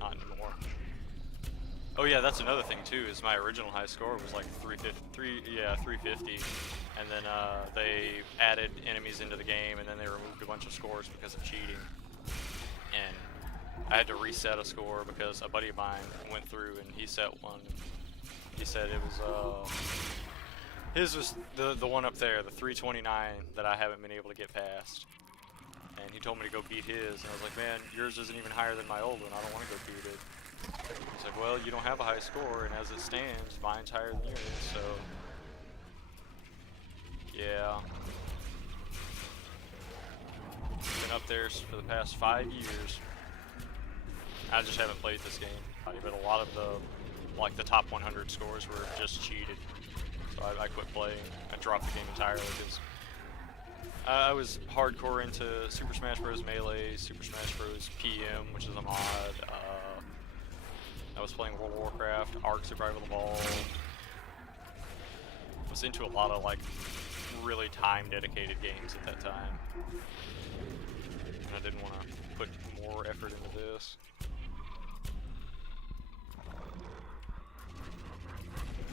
not anymore. Oh yeah, that's another thing too. Is my original high score was like 350, and then they added enemies into the game, and then they removed a bunch of scores because of cheating. And I had to reset a score because a buddy of mine went through and he set one. He said it was his was the one up there, the 329 that I haven't been able to get past. And he told me to go beat his, and I was like, "Man, yours isn't even higher than my old one. I don't want to go beat it." He's like, "Well, you don't have a high score, and as it stands, mine's higher than yours, so..." Yeah. Been up there for the past 5 years. I just haven't played this game. But a lot of the top 100 scores were just cheated. So I quit playing. I dropped the game entirely because I was hardcore into Super Smash Bros. Melee, Super Smash Bros. PM, which is a mod. I was playing World of Warcraft, Ark Survival Evolved. I was into a lot of like really time-dedicated games at that time. And I didn't want to put more effort into this.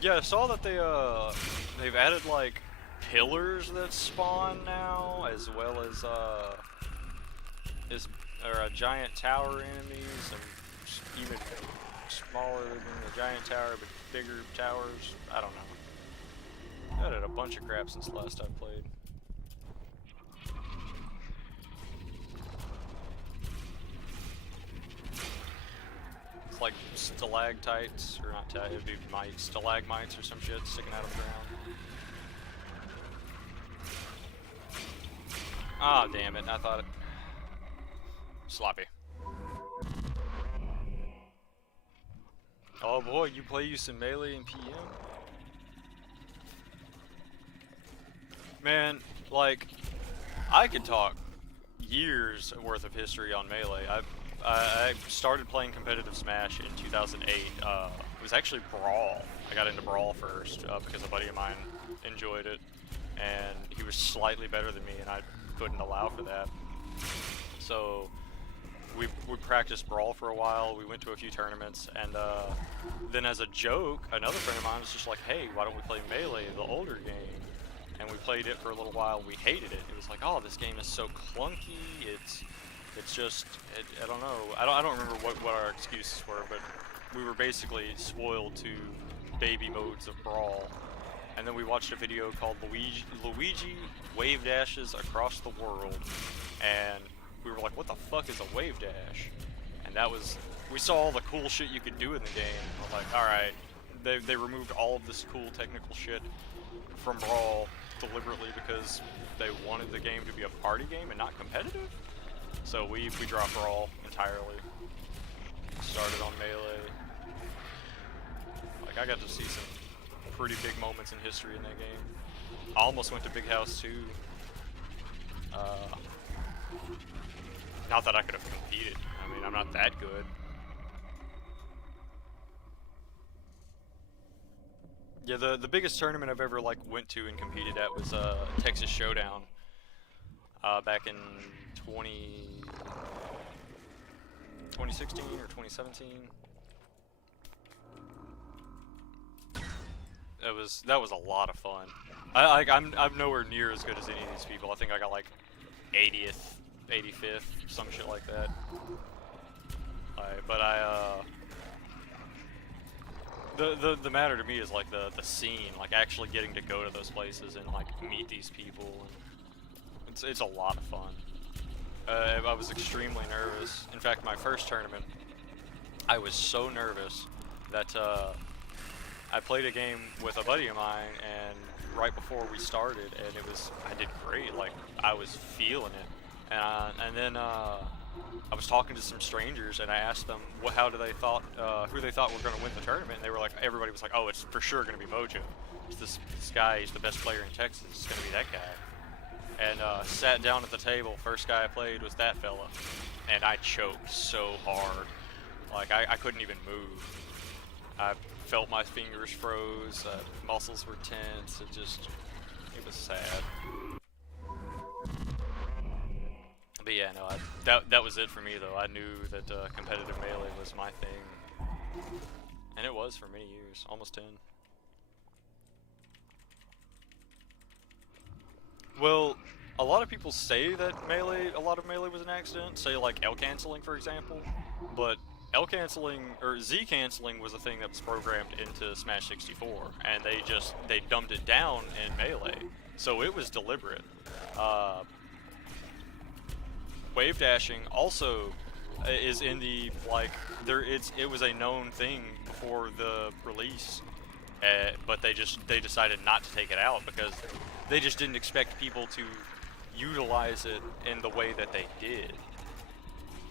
Yeah, I saw that they've added like pillars that spawn now, as well as giant tower enemies, and even smaller than the giant tower but bigger towers. I don't know. I added a bunch of crap since last I played. It's like stalactites, or not, it'd be stalagmites or some shit sticking out of the ground. Ah, damn it, I thought it... Sloppy. Oh boy, you play you some Melee and PM? Man, like, I could talk years worth of history on Melee. I started playing competitive Smash in 2008. It was actually Brawl. I got into Brawl first because a buddy of mine enjoyed it, and he was slightly better than me, and I couldn't allow for that. So we practiced Brawl for a while. We went to a few tournaments, and then as a joke, another friend of mine was just like, "Hey, why don't we play Melee, the older game?" And we played it for a little while. We hated it. It was like, "Oh, this game is so clunky. It's just, I don't know. I don't remember what our excuses were, but we were basically spoiled to baby modes of Brawl." And then we watched a video called Luigi Wave Dashes Across the World, and we were like, "What the fuck is a wave dash?" And that was, we saw all the cool shit you could do in the game. I was like, alright, they removed all of this cool technical shit from Brawl deliberately because they wanted the game to be a party game and not competitive. So we dropped Brawl entirely. Started on Melee. Like, I got to see some pretty big moments in history in that game. I almost went to Big House 2. Not that I could have competed. I mean, I'm not that good. Yeah, the biggest tournament I've ever like went to and competed at was Texas Showdown. Back in 2016 or 2017. That was a lot of fun. I'm nowhere near as good as any of these people. I think I got like 80th, 85th, some shit like that. But the matter to me is like the scene, like actually getting to go to those places and like meet these people. And it's a lot of fun. I was extremely nervous. In fact, my first tournament, I was so nervous that I played a game with a buddy of mine, and right before we started, and I did great. Like I was feeling it, and then I was talking to some strangers, and I asked them how do they thought who they thought were going to win the tournament. And they were like, everybody was like, oh, it's for sure going to be Mojo. It's this guy. He's the best player in Texas. It's going to be that guy. And sat down at the table. First guy I played was that fella, and I choked so hard, like I couldn't even move. I felt my fingers froze, muscles were tense. It was sad. But yeah, no, that was it for me though. I knew that competitive melee was my thing, and it was for many years, almost 10. Well, a lot of people say that a lot of melee was an accident, say like L canceling for example, but L canceling, or Z canceling was a thing that was programmed into Smash 64, and they dumbed it down in melee, so it was deliberate. Wave dashing also is in the, like, it was a known thing before the release, but they decided not to take it out because they just didn't expect people to utilize it in the way that they did.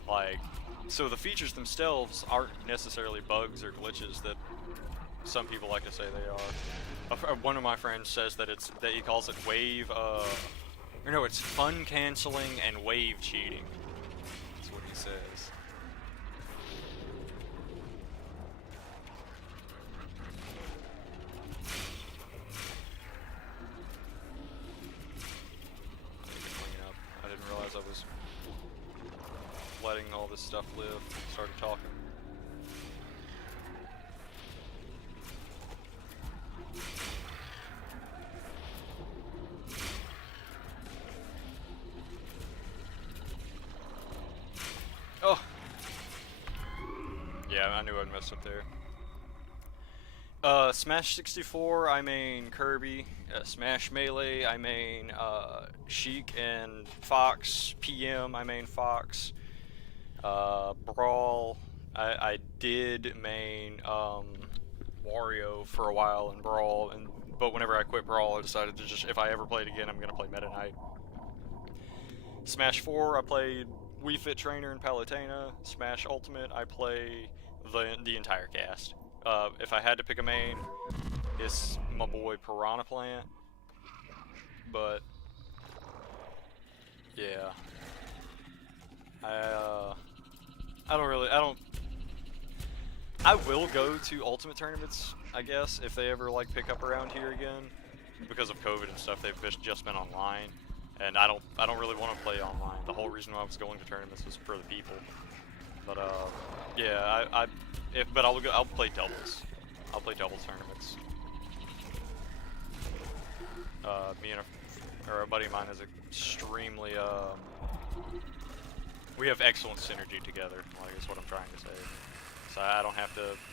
Like, so the features themselves aren't necessarily bugs or glitches that some people like to say they are. One of my friends says that he calls it wave, or no, it's fun canceling and wave cheating. That's what he says. I need to clean up. I didn't realize I was letting all this stuff live. Started talking. Oh! Yeah, I knew I'd mess up there. Smash 64, I main Kirby. Smash Melee, I main Sheik and Fox. PM, I main Fox. Brawl, I did main Wario for a while in Brawl, but whenever I quit Brawl, I decided to just, if I ever played again, I'm gonna play Meta Knight. Smash 4, I played Wii Fit Trainer and Palutena. Smash Ultimate, I play the entire cast. If I had to pick a main, it's my boy Piranha Plant. But yeah, I will go to Ultimate tournaments, I guess, if they ever like pick up around here again. Because of COVID and stuff, they've just been online, and I don't really want to play online. The whole reason why I was going to tournaments was for the people. But yeah, I'll play doubles. I'll play doubles tournaments. Me and a buddy of mine is extremely we have excellent synergy together. Like, is what I'm trying to say. So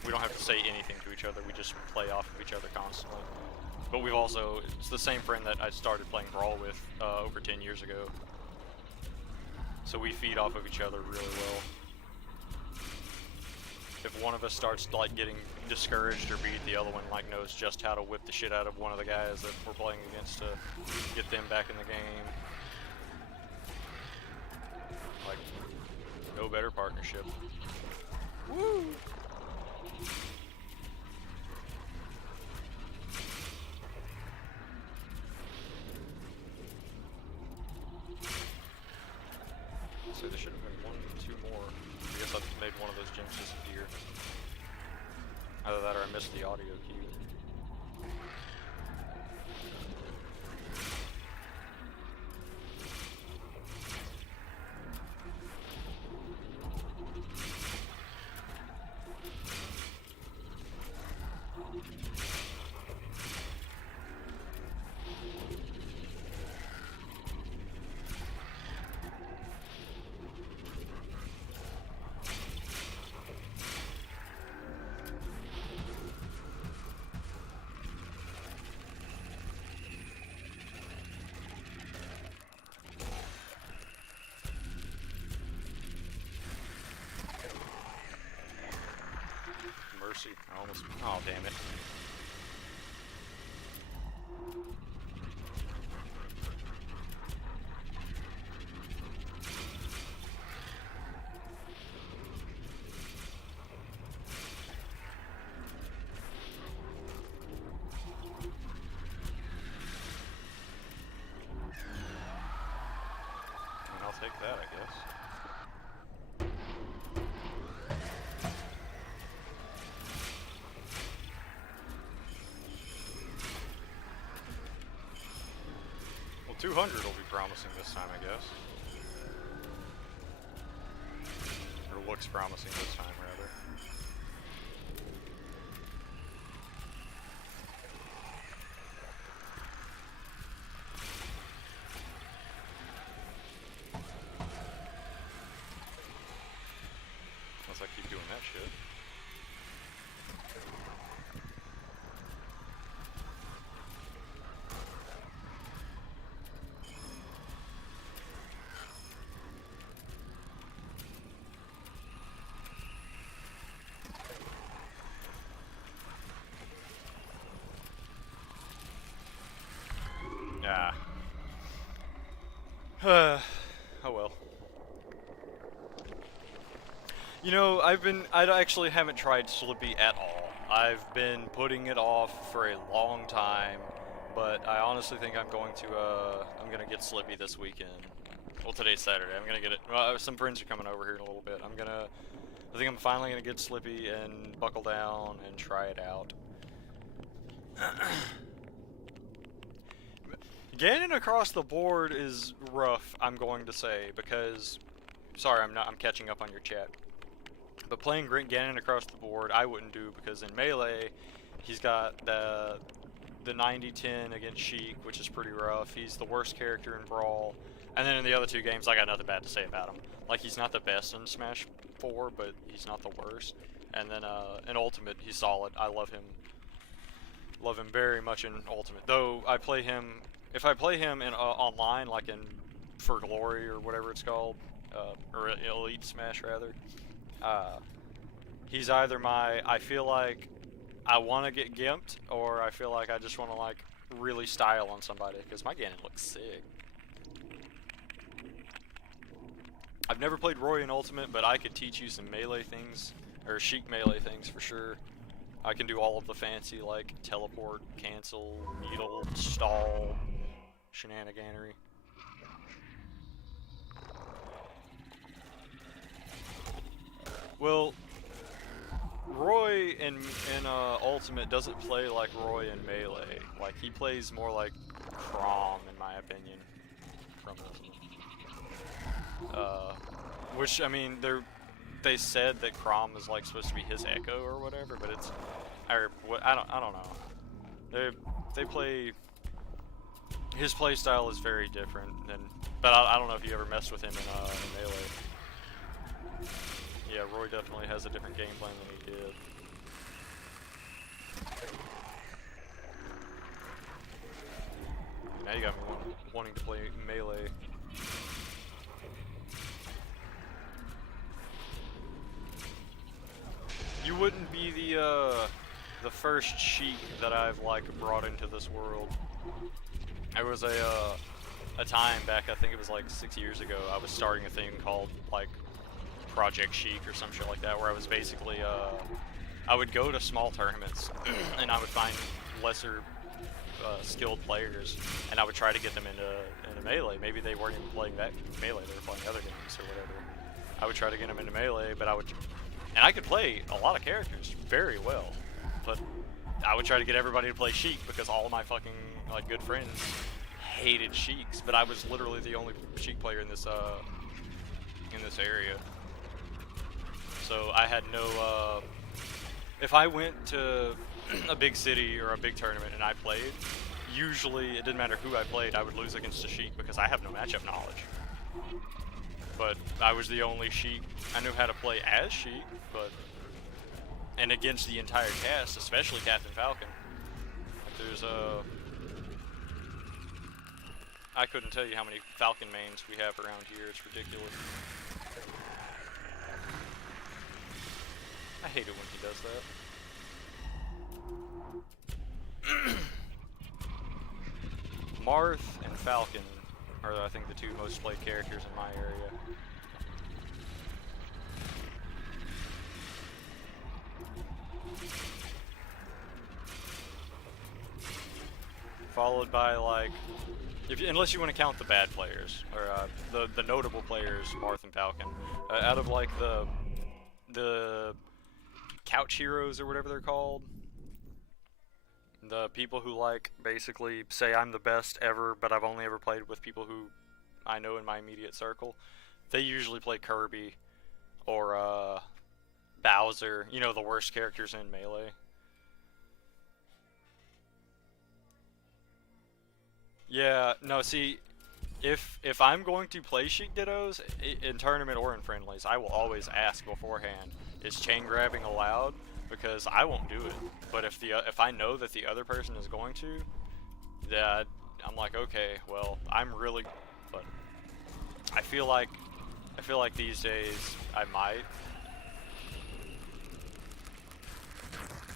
we don't have to say anything to each other. We just play off of each other constantly. But it's the same friend that I started playing Brawl with over 10 years ago. So we feed off of each other really well. If one of us starts like getting discouraged or beat, the other one like knows just how to whip the shit out of one of the guys that we're playing against to get them back in the game. Like, no better partnership. Woo! So there should have been 2 more. I guess I've made one of those gems disappear. Either that or I missed the audio cue. Mercy. I almost. Oh, damn it. take that, I guess. Well, 200 will be promising this time, I guess. Or looks promising this time, rather. Unless I keep doing that shit. Ah. Oh well. You know, I actually haven't tried Slippy at all. I've been putting it off for a long time, but I honestly think I'm gonna get Slippy this weekend. Well, today's Saturday. I'm gonna get it. Well, some friends are coming over here in a little bit. I think I'm finally gonna get Slippy and buckle down and try it out. Ganon across the board is rough, I'm going to say, because sorry, I'm catching up on your chat. But playing Ganon across the board, I wouldn't do, because in Melee, he's got the 90-10 against Sheik, which is pretty rough. He's the worst character in Brawl. And then in the other two games, I got nothing bad to say about him. Like, he's not the best in Smash 4, but he's not the worst. And then in Ultimate, he's solid. I love him. Love him very much in Ultimate. Though, if I play him in online, like in For Glory or whatever it's called, or Elite Smash rather, he's either I feel like I want to get gimped, or I feel like I just want to like really style on somebody, because my Ganon looks sick. I've never played Roy in Ultimate, but I could teach you some melee things, or Sheik melee things for sure. I can do all of the fancy, like teleport, cancel, needle, stall, shenaniganery. Well, Roy in Ultimate doesn't play like Roy in Melee. Like, he plays more like Chrom, in my opinion. From which, I mean, they said that Chrom is like supposed to be his echo or whatever, but it's, or what, I don't know. They play. His play style is very different than, but I don't know if you ever messed with him in Melee. Yeah, Roy definitely has a different game plan than he did. Now you got me wanting to play Melee. You wouldn't be the first Sheik that I've like brought into this world. There was a time back, I think it was like 6 years ago, I was starting a thing called like Project Sheik or some shit like that, where I was basically, I would go to small tournaments and I would find lesser skilled players, and I would try to get them into Melee. Maybe they weren't even playing that Melee, they were playing other games or whatever. I would try to get them into Melee, but and I could play a lot of characters very well, but I would try to get everybody to play Sheik because all of my fucking like good friends hated Sheiks, but I was literally the only Sheik player in this area. So I had no, if I went to a big city or a big tournament and I played, usually it didn't matter who I played, I would lose against a Sheik because I have no matchup knowledge. But I was the only Sheik. I knew how to play as Sheik, and against the entire cast, especially Captain Falcon. Like there's I couldn't tell you how many Falcon mains we have around here, it's ridiculous. I hate it when he does that. Marth and Falcon are, I think, the two most played characters in my area. Followed by, like, Unless you want to count the bad players or the notable players, Marth and Falcon, out of like the couch heroes or whatever they're called, the people who like basically say I'm the best ever, but I've only ever played with people who I know in my immediate circle. They usually play Kirby or Bowser, you know, the worst characters in Melee. Yeah, no, see, if I'm going to play Sheik Dittos in tournament or in friendlies, I will always ask beforehand, is chain grabbing allowed? Because I won't do it. But if I know that the other person is going to, that I'm like, okay, well, I'm really, but I feel like these days I might.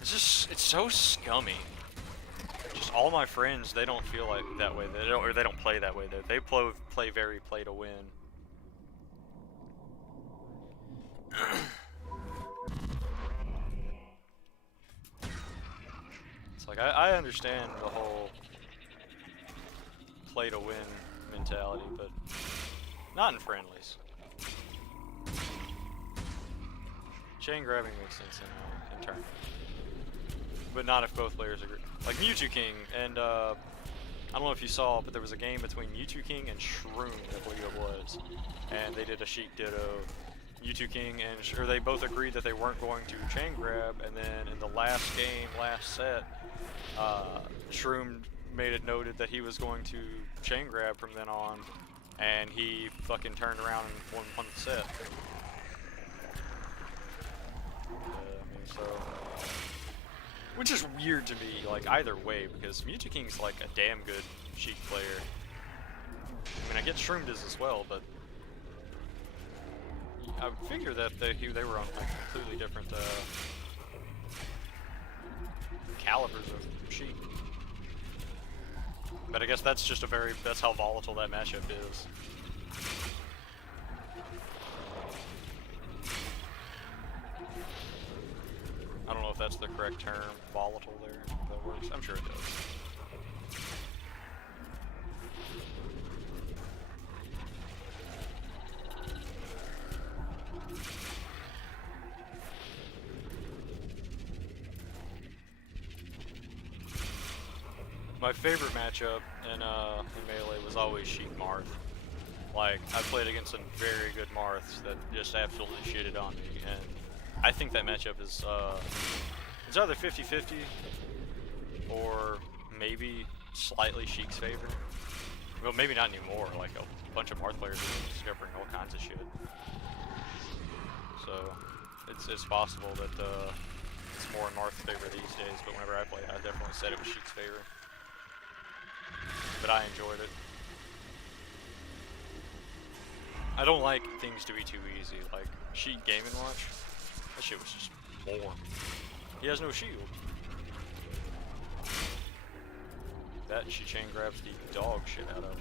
It's so scummy. Just all my friends, they don't feel like that way. They don't play that way. They play very play to win. It's like I understand the whole play to win mentality, but not in friendlies. Chain grabbing makes sense in tournament, but not if both players agree. Like Mewtwo King and I don't know if you saw, but there was a game between Mewtwo King and Shroom, I believe it was, and they did a Sheik Ditto. Mewtwo King or they both agreed that they weren't going to chain grab, and then in the last game, last set, Shroom made it noted that he was going to chain grab from then on, and he fucking turned around and won the set. So, which is weird to me, like, either way, because Mewtwo King's, like, a damn good Sheik player. I mean, I get Shroom does as well, but I would figure that they were on, like, completely different, calibers of Sheik. But I guess that's just that's how volatile that matchup is. I don't know if that's the correct term, volatile there, if that works. I'm sure it does. My favorite matchup in Melee was always Sheik Marth. Like, I played against some very good Marths that just absolutely shitted on me, and I think that matchup is, it's either 50-50 or maybe slightly Sheik's favor. Well, maybe not anymore, like a bunch of Marth players are discovering all kinds of shit. So, it's possible that it's more in Marth's favor these days, but whenever I played, I definitely said it was Sheik's favor. But I enjoyed it. I don't like things to be too easy, like Sheik Game & Watch. That shit was just boring. He has no shield. That and she chain grabs the dog shit out of him.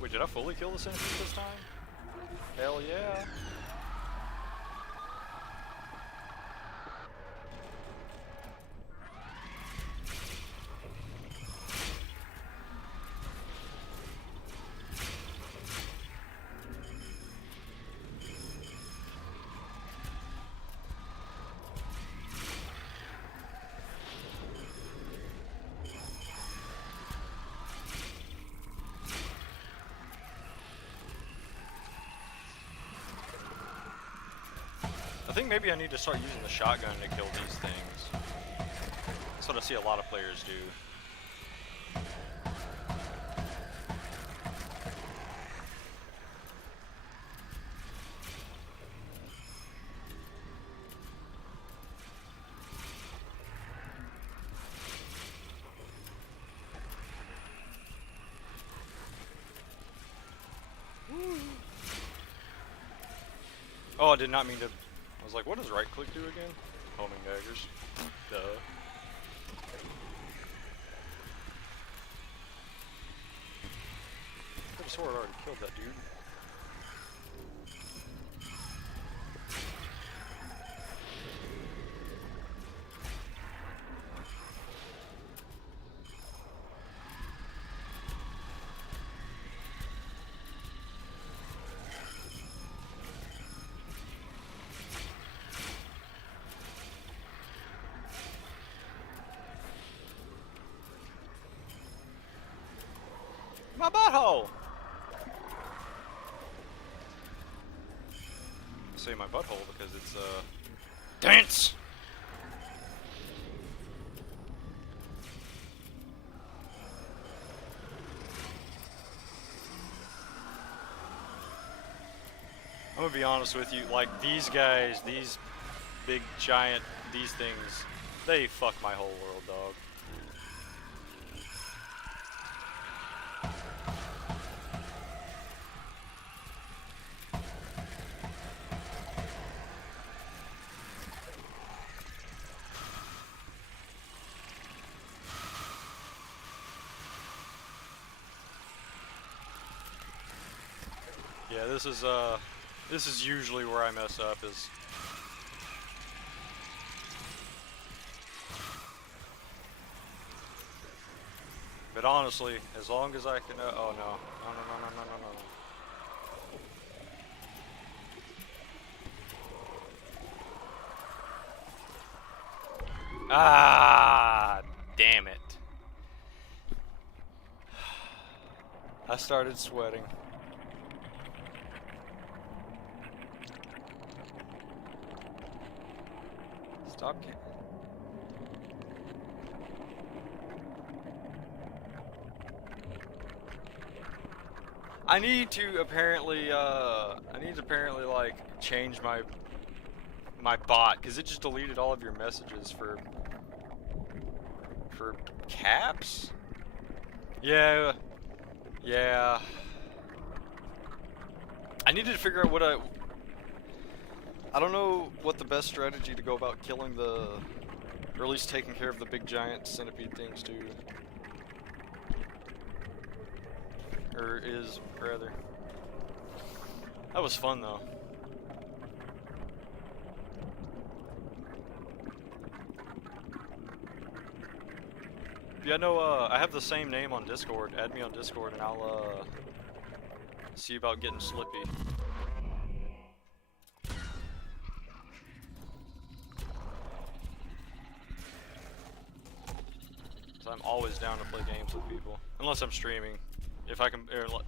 Wait, did I fully kill the centipede this time? Hell yeah. I think maybe I need to start using the shotgun to kill these things. That's what I see a lot of players do. Oh, I did not mean to. I was like, what does right click do again? Homing daggers. Duh. I could have swore I already killed that dude. My butthole! I say my butthole because it's, dense! I'm gonna be honest with you, like, these guys, these big, giant, these things, they fuck my whole world, dog. Yeah, this is usually where I mess up, is... But honestly, as long as I can, oh no, no. Ah, damn it. I started sweating. Stop kicking. I need to apparently like change my bot, because it just deleted all of your messages for caps? Yeah. I needed to figure out what I don't know what the best strategy to go about killing or at least taking care of the big giant centipede things do. Or is, rather. That was fun though. Yeah, no, I have the same name on Discord. Add me on Discord and I'll, see about getting Slippy. So I'm always down to play games with people. Unless I'm streaming. If I can,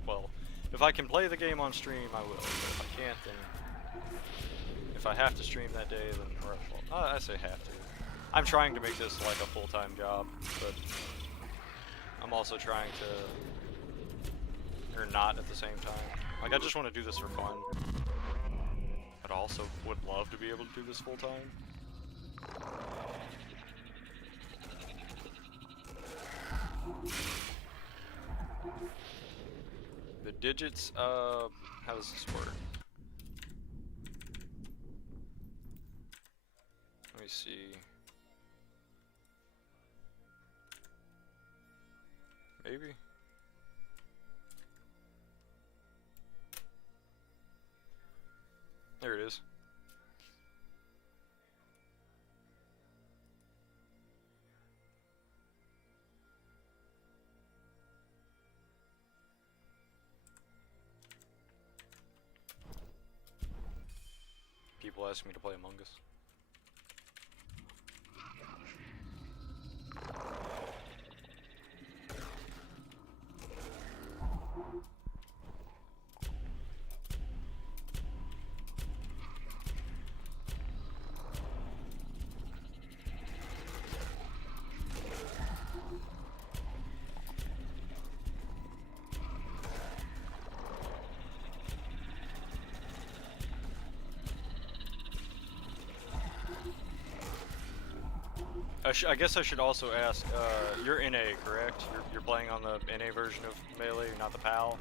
well, if I can play the game on stream, I will. But if I can't, then... If I have to stream that day, then... Or, well, I say have to. I'm trying to make this like a full-time job, but... I'm also trying to... Or not at the same time. Like, I just want to do this for fun. But I also would love to be able to do this full-time. The digits, how does this work? Let me see. Maybe? There it is. People ask me to play Among Us. I guess I should also ask, you're NA, correct? You're playing on the NA version of Melee, not the PAL?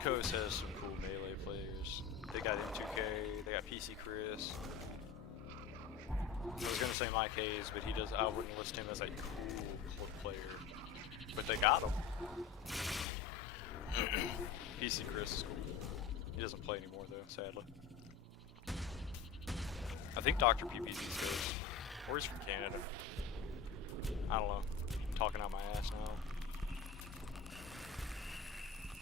West Coast has some cool melee players. They got M2K, they got PC Chris. I was gonna say Mike Hayes, but he does. I wouldn't list him as a cool player. But they got him. PC Chris is cool. He doesn't play anymore though, sadly. I think Dr. PPZ goes. Or he's from Canada. I don't know. I'm talking out my ass now.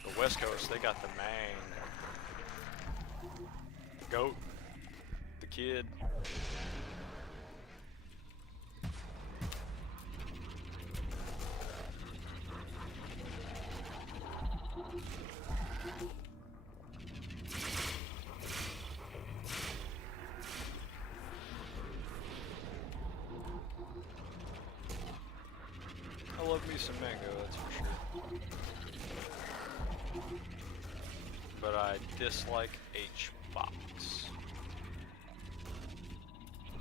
The West Coast, they got the man. Goat. The kid. I love me some mango, that's for sure. But I dislike H-Box.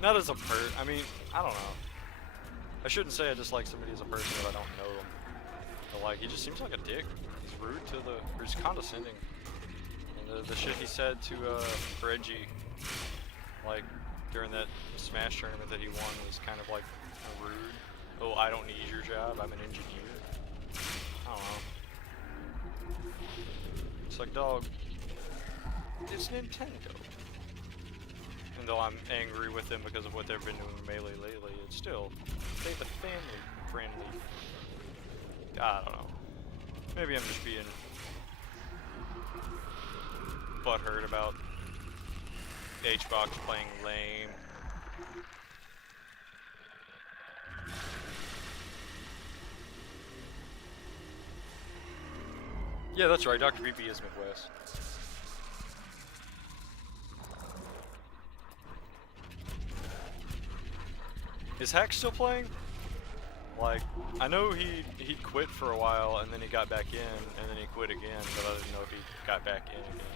Not as a I mean, I don't know. I shouldn't say I dislike somebody as a person if I don't know them. But like, he just seems like a dick. He's rude to or he's condescending. And the shit he said to Reggie, like, during that Smash tournament that he won was kind of like rude. Oh, I don't need your job, I'm an engineer. I don't know. It's like, dog, it's Nintendo. And though I'm angry with them because of what they've been doing in Melee lately, it's still, they've been family friendly. I don't know. Maybe I'm just being butthurt about H-Box playing lame. Yeah, that's right, Dr. BP is Midwest. Is Hack still playing? Like, I know he quit for a while and then he got back in and then he quit again, but I didn't know if he got back in again.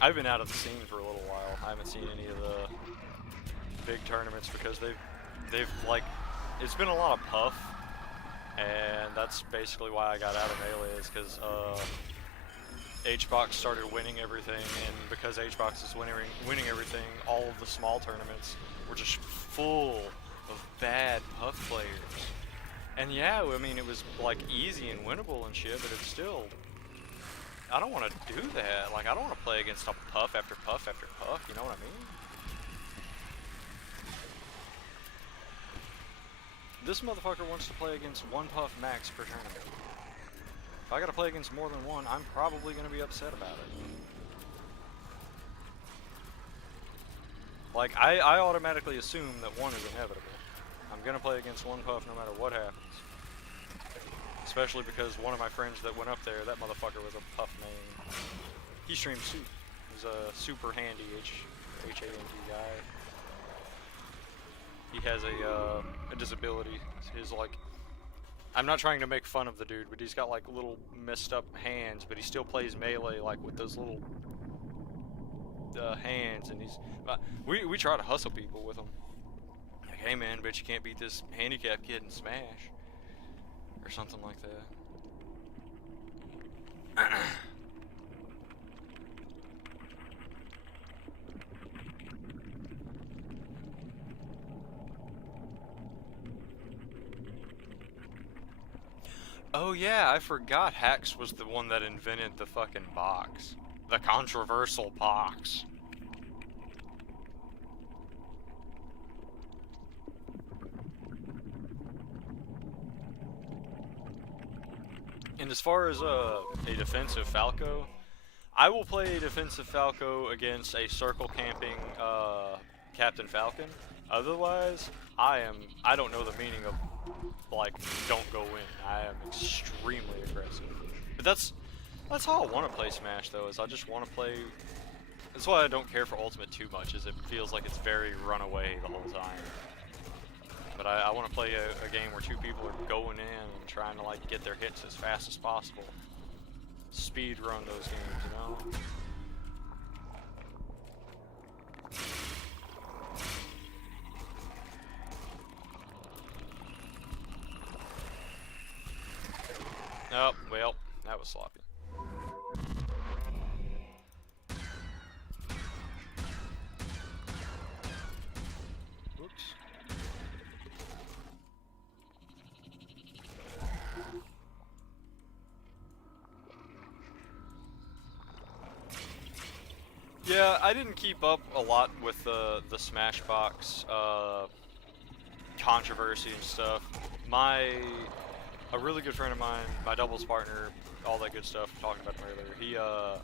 I've been out of the scene for a little while. I haven't seen any of the big tournaments because they've like, it's been a lot of puff. And that's basically why I got out of Melee, is because H-Box started winning everything, and because H-Box is winning everything, all of the small tournaments were just full of bad puff players. And yeah, I mean, it was like easy and winnable and shit, but it's still, I don't want to do that. Like, I don't want to play against a puff after puff after puff, you know what I mean? This motherfucker wants to play against one puff max per tournament. If I gotta play against more than one, I'm probably gonna be upset about it. Like, I automatically assume that one is inevitable. I'm gonna play against one puff no matter what happens. Especially because one of my friends that went up there, that motherfucker was a puff main. He streamed Soup. He's a super handy H-A-N-D guy. He has a disability. His, like, I'm not trying to make fun of the dude, but he's got like little messed up hands, but he still plays Melee like with those little hands, and he's we try to hustle people with him. Like, hey man, but you can't beat this handicapped kid in Smash or something like that. Oh yeah, I forgot Hax was the one that invented the fucking box. The controversial box. And as far as a defensive Falco, I will play a defensive Falco against a circle camping Captain Falcon. Otherwise, I don't know the meaning of, like, don't go in. I am extremely aggressive. But that's how I want to play Smash, though, is I just want to play. That's why I don't care for Ultimate too much, is it feels like it's very runaway the whole time. But I want to play a game where two people are going in and trying to, like, get their hits as fast as possible. Speed run those games, you know? Oh, well, that was sloppy. Whoops. Yeah, I didn't keep up a lot with the Smashbox controversy and stuff. A really good friend of mine, my doubles partner, all that good stuff, talking about him earlier.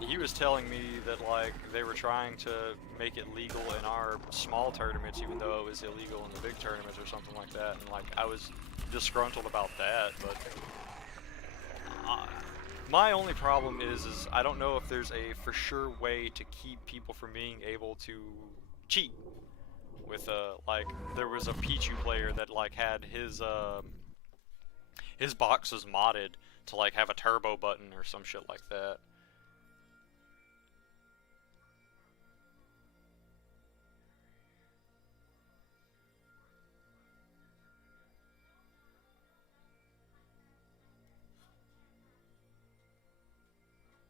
He was telling me that like they were trying to make it legal in our small tournaments, even though it was illegal in the big tournaments or something like that. And like I was disgruntled about that, but my only problem is I don't know if there's a for sure way to keep people from being able to cheat. With like there was a Pichu player that like had his boxes modded to like have a turbo button or some shit like that.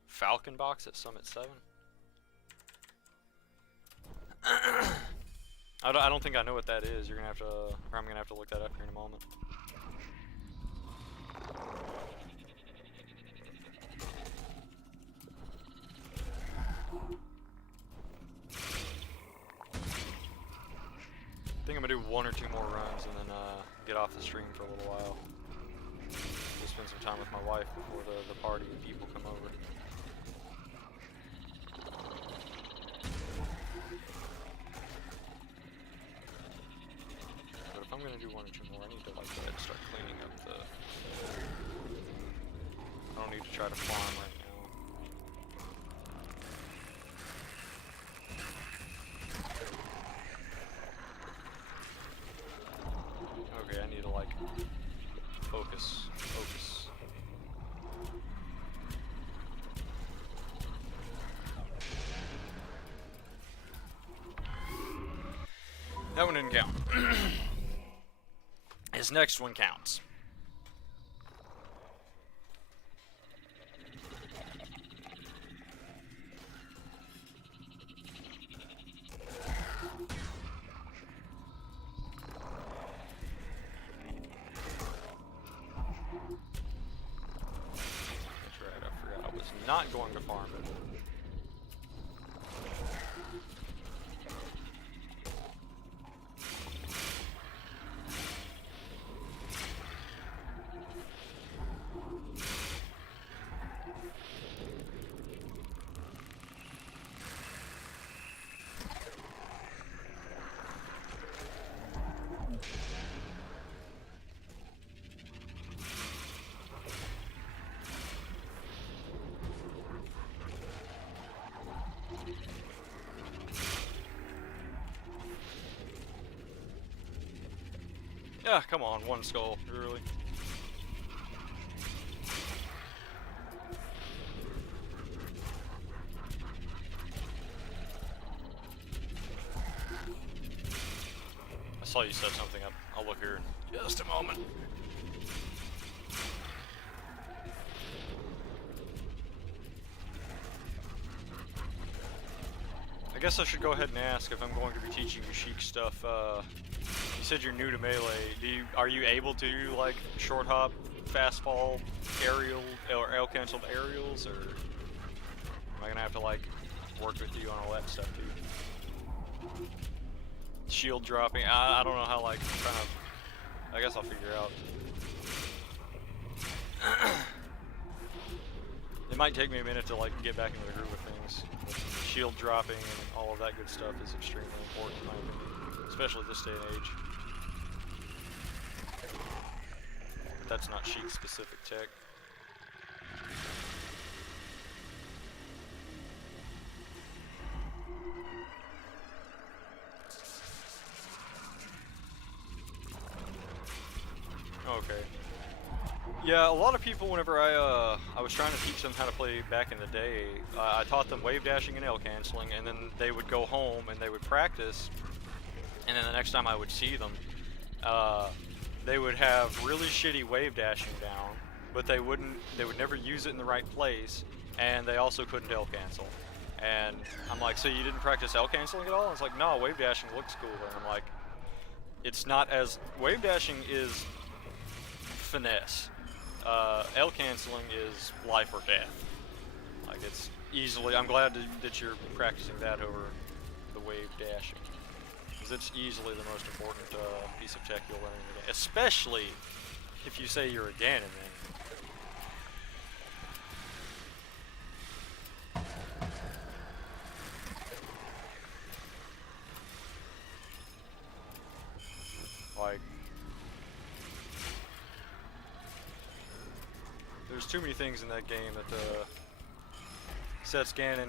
Falcon box at Summit 7? I don't think I know what that is. You're gonna have to, or I'm gonna have to look that up here in a moment. I think I'm gonna do 1 or 2 more runs and then get off the stream for a little while. Just spend some time with my wife before the party and people come over. But if I'm gonna do 1 or 2 more, I need to like go ahead and start cleaning up the. I don't need to try to farm right now. Okay, I need to like focus. That one didn't count. His next one counts. That's right, I forgot I was not going to farm it. Yeah, come on, 1 skull, really. I saw you set something up. I'll look here in just a moment. I guess I should go ahead and ask if I'm going to be teaching you Sheik stuff. You said you're new to Melee. Are you able to do like short hop, fast fall, aerial, or L canceled aerials, or am I gonna have to like work with you on all that stuff too? Shield dropping. I don't know how like kind of. I guess I'll figure out. It might take me a minute to like get back into the groove of things. Shield dropping and all of that good stuff is extremely important in my opinion, especially this day and age. But that's not Sheik specific tech. Okay. Yeah, a lot of people, whenever I was trying to teach them how to play back in the day, I taught them wave dashing and L canceling, and then they would go home and they would practice, and then the next time I would see them, they would have really shitty wave dashing down, but they would never use it in the right place, and they also couldn't L cancel. And I'm like, so you didn't practice L canceling at all? And it's like, no, wave dashing looks cooler. And I'm like, it's not as, wave dashing is finesse. L canceling is life or death. Like, it's easily, I'm glad that you're practicing that over the wave dashing, because it's easily the most important piece of tech you'll learn in the game, especially if you say you're a Ganon man. Like, there's too many things in that game that sets Ganon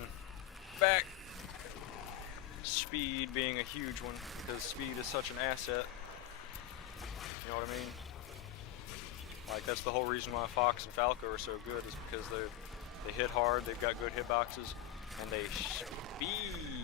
back. Speed being a huge one, because speed is such an asset. You know what I mean? Like, that's the whole reason why Fox and Falco are so good, is because they hit hard, they've got good hitboxes, and they speed.